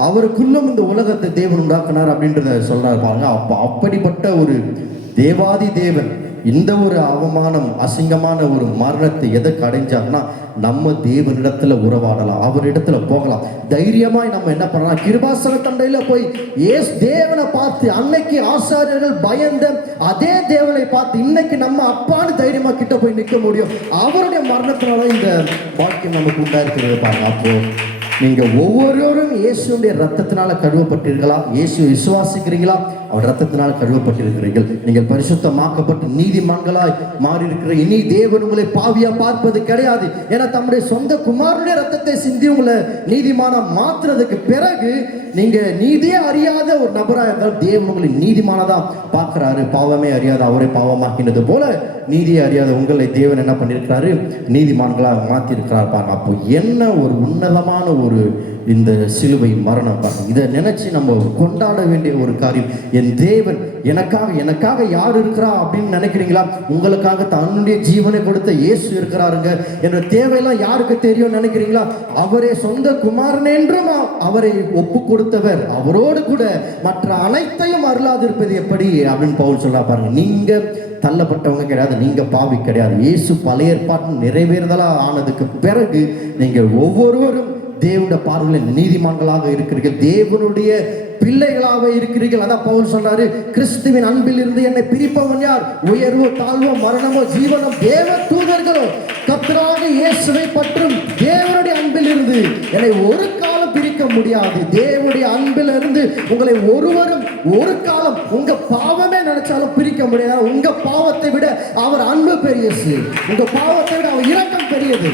அவருக்குள்ளும் இந்த உலகத்தை தேவன் உண்டாக்கினார் அப்படின்றத சொல்றாரு பாருங்க. அப்படிப்பட்ட ஒரு தேவாதி தேவன் இந்த ஒரு அவமானம், அசிங்கமான ஒரு மரணத்தை எதற்கு அடைஞ்சார்னா நம்ம தேவனிடத்துல உறவாடலாம், அவரிடத்துல போகலாம். தைரியமாய் நம்ம என்ன பண்ணலாம், கிருபாசன தண்டையில போய் தேவனை பார்த்து அன்னைக்கு ஆசாரியர்கள் பயந்த அதே தேவனை பார்த்து இன்னைக்கு நம்ம அப்பான்னு தைரியமா கிட்ட போய் நிற்க முடியும். அவருடைய மரணத்தினால இந்த பாக்கியம் நமக்கு உண்டாயிருக்கிறது பாருங்க. அப்போ நீங்க ஒவ்வொருவரும் இயேசுடைய ரத்தத்தினால கழுவப்பட்டீர்களா? இயேசு விசுவாசிக்கிறீங்களா? அவர் ரத்தத்தினால கழுவப்பட்டிருக்கிறீர்கள். நீங்கள் பரிசுத்தமாக்கப்பட்டு நீதிமான்களாய் மாறி இருக்கிற. இனி தேவன் உங்களை பாவியா பார்ப்பது கிடையாது. ஏன்னா தம்முடைய சொந்த குமாரனுடைய ரத்தத்தை சிந்தி உங்களை நீதிமான மாற்றுறதுக்கு பிறகு நீங்க நீதியே அறியாத ஒரு நபராக இருந்தால் தேவன் உங்களை நீதிமானதா பார்க்கிறாரு. பாவமே அறியாத அவரை பாவமாக்கினது போல நீதியை அறியாத உங்களை தேவன் என்ன பண்ணியிருக்கிறாரு, நீதிமான்களாக மாற்றிருக்கிறார் பாருங்க. அப்போ என்ன ஒரு உன்னதமான ஒரு இந்த சிலுவை மரணம் பாருங்க. இதை நினைச்சு நம்ம கொண்டாட வேண்டிய ஒரு காரியம். என் தேவன் எனக்காக யார் இருக்கிறா அப்படின்னு நினைக்கிறீங்களா? உங்களுக்காக தன்னுடைய ஜீவனை கொடுத்த இயேசு இருக்கிறாருங்க. என்ற தேவையெல்லாம் யாருக்கு தெரியும் நினைக்கிறீங்களா? அவரே சொந்த குமாரன் என்றும் அவரை ஒப்பு கொடுத்தவர், அவரோடு கூட மற்ற அனைத்தையும் அருளாதிருப்பது எப்படி அப்படின்னு பவுல் சொல்ல பாருங்க. நீங்க தள்ளப்பட்டவங்க கிடையாது, நீங்க பாவி கிடையாது. இயேசு பழைய ஏற்பாட்டு நிறைவேறுதலா ஆனதுக்கு பிறகு நீங்க ஒவ்வொருவரும் தேவனுடைய பார்வையில் நீதிமான்களாக இருக்கிறீர்கள், தேவனுடைய பிள்ளைகளாக இருக்கிறீர்கள். அதான் பவுல் சொல்றாரு, கிறிஸ்துவின் அன்பில் இருந்து என்னை பிரிப்பவன் யார்? உயர்வோ தாழ்வோ மரணமோ ஜீவனோ தேவ தூதர்களோ கர்த்தராக இயேசுவை பற்றும் தேவனுடைய அன்பில் இருந்து என்னை ஒரு காலம் பிரிக்க முடியாது. தேவனுடைய அன்பில் இருந்து உங்களை ஒருவரும் ஒரு காலம் உங்க பாவமே நினைச்சாலும் பிரிக்க முடியாது. உங்க பாவத்தை விட அவர் அன்பு பெரியது, உங்க பாவத்தை விட அவர் இரக்கம் பெரியது.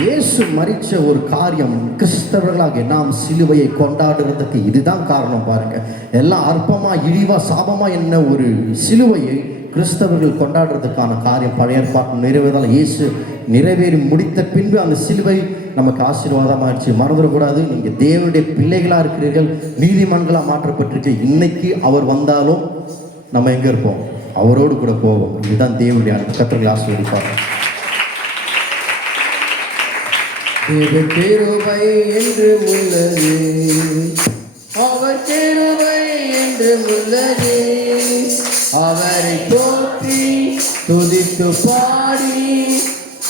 இயேசு மரிச்ச ஒரு காரியம், கிறிஸ்தவர்களாக நாம் சிலுவையை கொண்டாடுறதுக்கு இதுதான் காரணம் பாருங்க. எல்லாம் அற்பமா இழிவா சாபமா என்ன ஒரு சிலுவையை கிறிஸ்தவர்கள் கொண்டாடுறதுக்கான காரியம் பழைய ஏற்பாட்டு நிறைவேறதால் இயேசு நிறைவேறி முடித்த பின்பு அந்த சிலுவை நமக்கு ஆசீர்வாதமாகிடுச்சு. மறந்துடக்கூடாது, நீங்க தேவனுடைய பிள்ளைகளா இருக்கிறீர்கள், நீதிமான்களா மாற்றப்பட்டிருக்கு. இன்னைக்கு அவர் வந்தாலும் நம்ம எங்க இருப்போம்? அவரோடு கூட போவோம். இதுதான் தேவனுடைய கர்த்தர்கள் ஆசீர்வதிப்பார். தேவ கிருபை என்று உள்ளது, அவர் கிருபை என்று உள்ளது. அவரை போற்றி துதித்து பாடி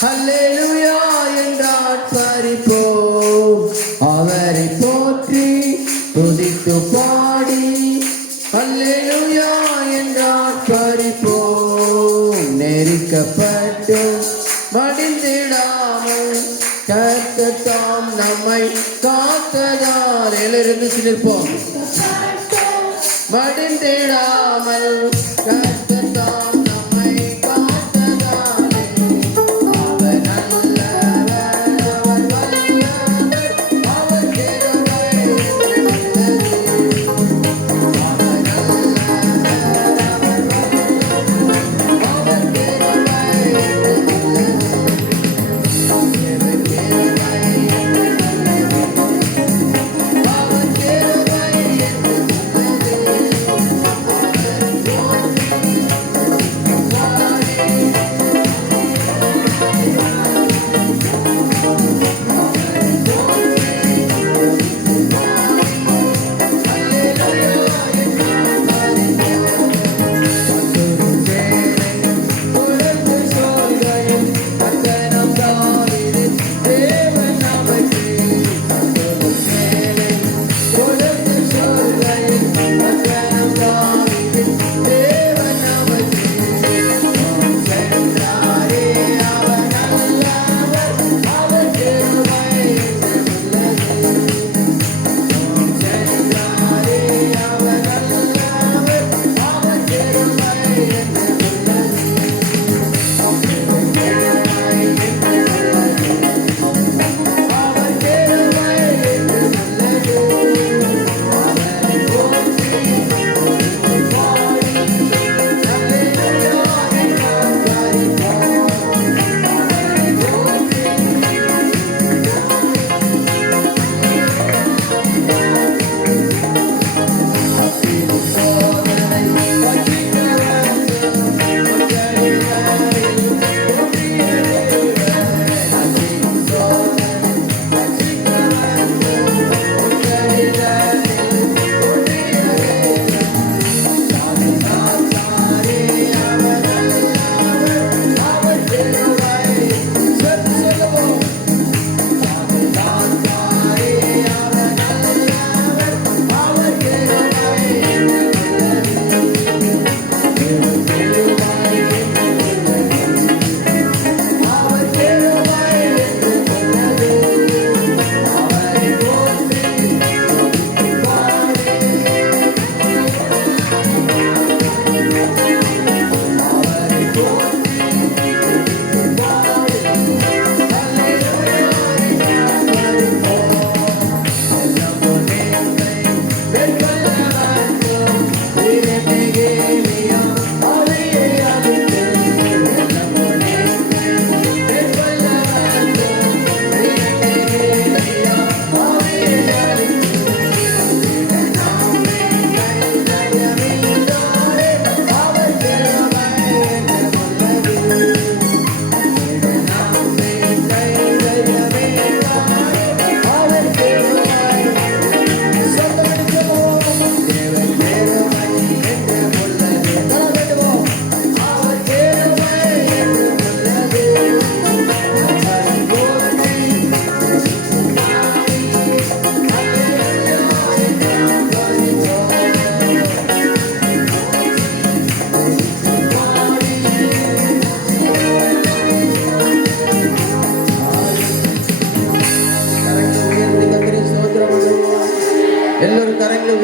அல்லேலூயா என்றார் பரிப்போம். அவரை போற்றி துதித்து பாடி அல்லேலூயா என்றார் பரிப்போம். நெருக்கப்பட்டு மடிந்திடாமல் கர்த்தர் தாம் நம்மை காத்ததால் எல்லோரும் சிலிர்ப்போம். மடிந்திடாமல் கர்த்தர் தாம் நம்மை காத்ததால் அவர் நல்லவர், அவர் வல்லவர், அவர் கிருபை உள்ளது. அவர் நல்லவர், அவர் வல்லவர், அவர் கிருபை உள்ளது.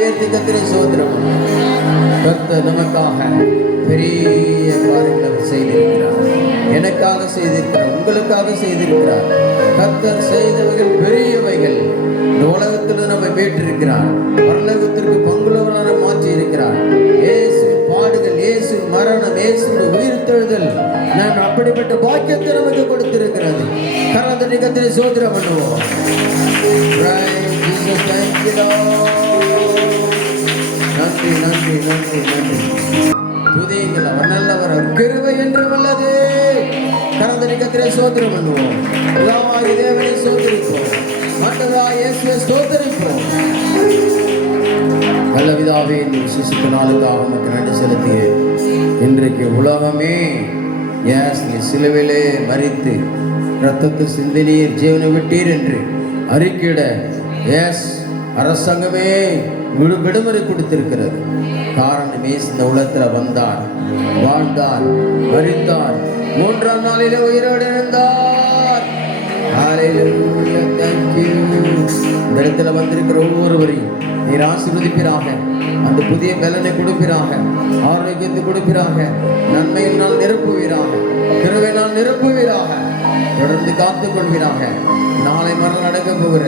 உயர்த்தி கர்த்தரை ஸ்தோத்திரம். கர்த்தர் நமக்காக பெரிய காரியங்களை அவர் செய்திருக்கிறார். எனக்காக செய்திருக்கிறார், உங்களுக்காக செய்திருக்கிறார். கர்த்தர் செய்தவைகள் பெரியவைகள். இந்த உலகத்தில் நம்மை மீட்டிருக்கிறார். பரலோகத்திற்கு பங்குள்ளவரான மாற்றி இருக்கிறார். இயேசு பாடுகள், இயேசு மரணம், இயேசு உயிர்த்தெழுதல், நான் அப்படிப்பட்ட பாக்கியத்தை நமக்கு கொடுத்திருக்கிறது. கர்த்தரை கர்த்தரை ஸ்தோத்திரம் பண்ணுவோம். Praise Jesus, thank you Lord. நன்றி நன்றி நன்றி நன்றி. துதியுங்கள், அவர் நல்லவர், அவர் கிருபை என்றும் உள்ளது. கர்த்தரை கர்த்தரை ஸ்தோத்திரம் பண்ணுவோம். பிதாவாகிய தேவனை ஸ்தோத்திரிப்போம். ஆண்டவராகிய இயேசுவை ஸ்தோத்திரிப்போம். நல்ல பிதாவே, இந்த விசேஷித்த நாளுக்காக உமக்கு நன்றி செலுத்துகிறேன். இன்றைக்கு உலகமே நீ சிலுவையிலே மரித்து இரத்தத்தை சிந்தினீர், ஜீவனை விட்டீர் என்று அறிக்கையிட அரசாங்கமே விடுமுறை கொடுத்திருக்கிறது. காரணம், இந்த உலகத்தில் வந்தார், வாழ்ந்தார், மரித்தார், மூன்றாம் நாளிலே உயிரோடு எழுந்தார். ஹல்லேலூயா, thank you. இந்த இடத்துல வந்திருக்கிற ஒவ்வொருவரையும் நீர் ஆசீர்வதிப்பீராக. அந்த புதிய பலனை கொடுப்பீராக, ஆரோக்கியத்தை கொடுப்பீராக, நன்மையினால் நிரப்புவீராக, கிருபையினால் நிரப்புவீராக, தொடர்ந்து காத்துக் கொள்வீராக. நாளை மறுநாள் நடக்க போகிற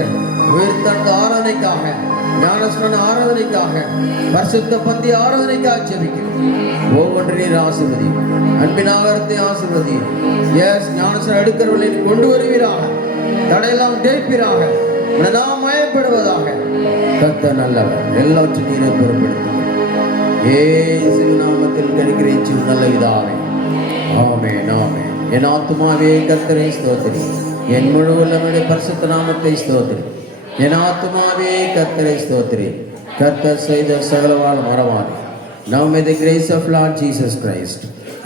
உயிர்த்தெழுந்த ஆராதனைக்காக, ஞானஸ்நான ஆராதனைக்காக, பரிசுத்த பந்தி ஆராதனைக்காக ஜெபிக்கிறேன். ஒவ்வொன்றையும் ஆசீர்வதி, அன்பின் ஆகாரத்தை ஆசீர்வதி. ஞானஸ்நானம் எடுக்கிறவர்களை கொண்டு வருவீராக, தடையெல்லாம் ஜெயிப்பீராக, நாம் மயப்படுவதாக. கர்த்தர் நல்லவர், எல்லாவற்றையும் நீரை பொறுப்படுத்தும். இயேசு நாமத்தில் கிடைக்கிறேன் நல்ல பிதாவே, ஆமென் ஆமென். என் ஆத்துமாவே கர்த்தரை ஸ்தோத்திரி, என் முழு உள்ளமுடைய பரிசுத்த நாமத்தை ஸ்தோத்திரி. என் ஆத்துமாவே கர்த்தரை ஸ்தோத்திரி. கர்த்தர் செய்த சகலவால் மறவாதே. Now may the grace of Lord Jesus Christ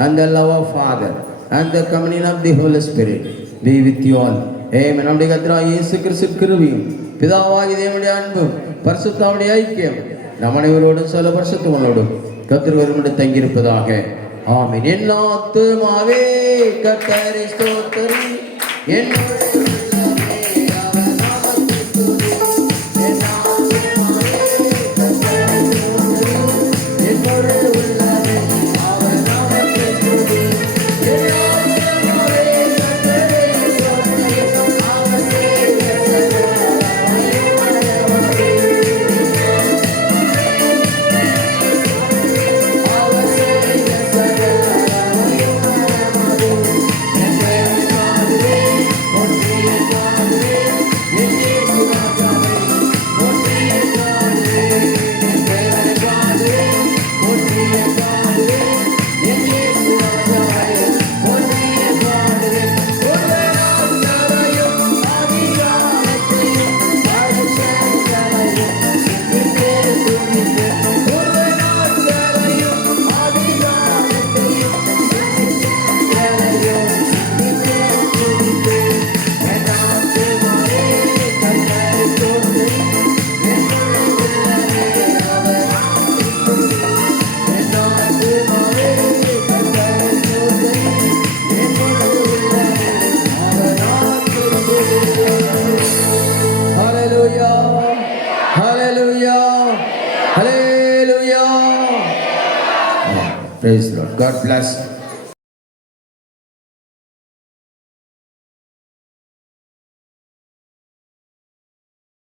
and the love of Father and the communion of the Holy Spirit be with you all. Amen. நம்முடைய கர்த்தராகிய இயேசு கிறிஸ்துவின் கிருபையும், பிதாவாகிய தேவனுடைய அன்பும், பரிசுத்தாவிய ஐக்கியம் நம் அனைவரோடும் சகல பரிசுத்தங்களோடும் கர்த்தர் ஒருவரோடு தங்கியிருப்பதாக. ஆமென். என் ஆத்துமாவே கர்த்தரை ஸ்தோத்திரி, என் Hallelujah. Praise the Lord. God bless.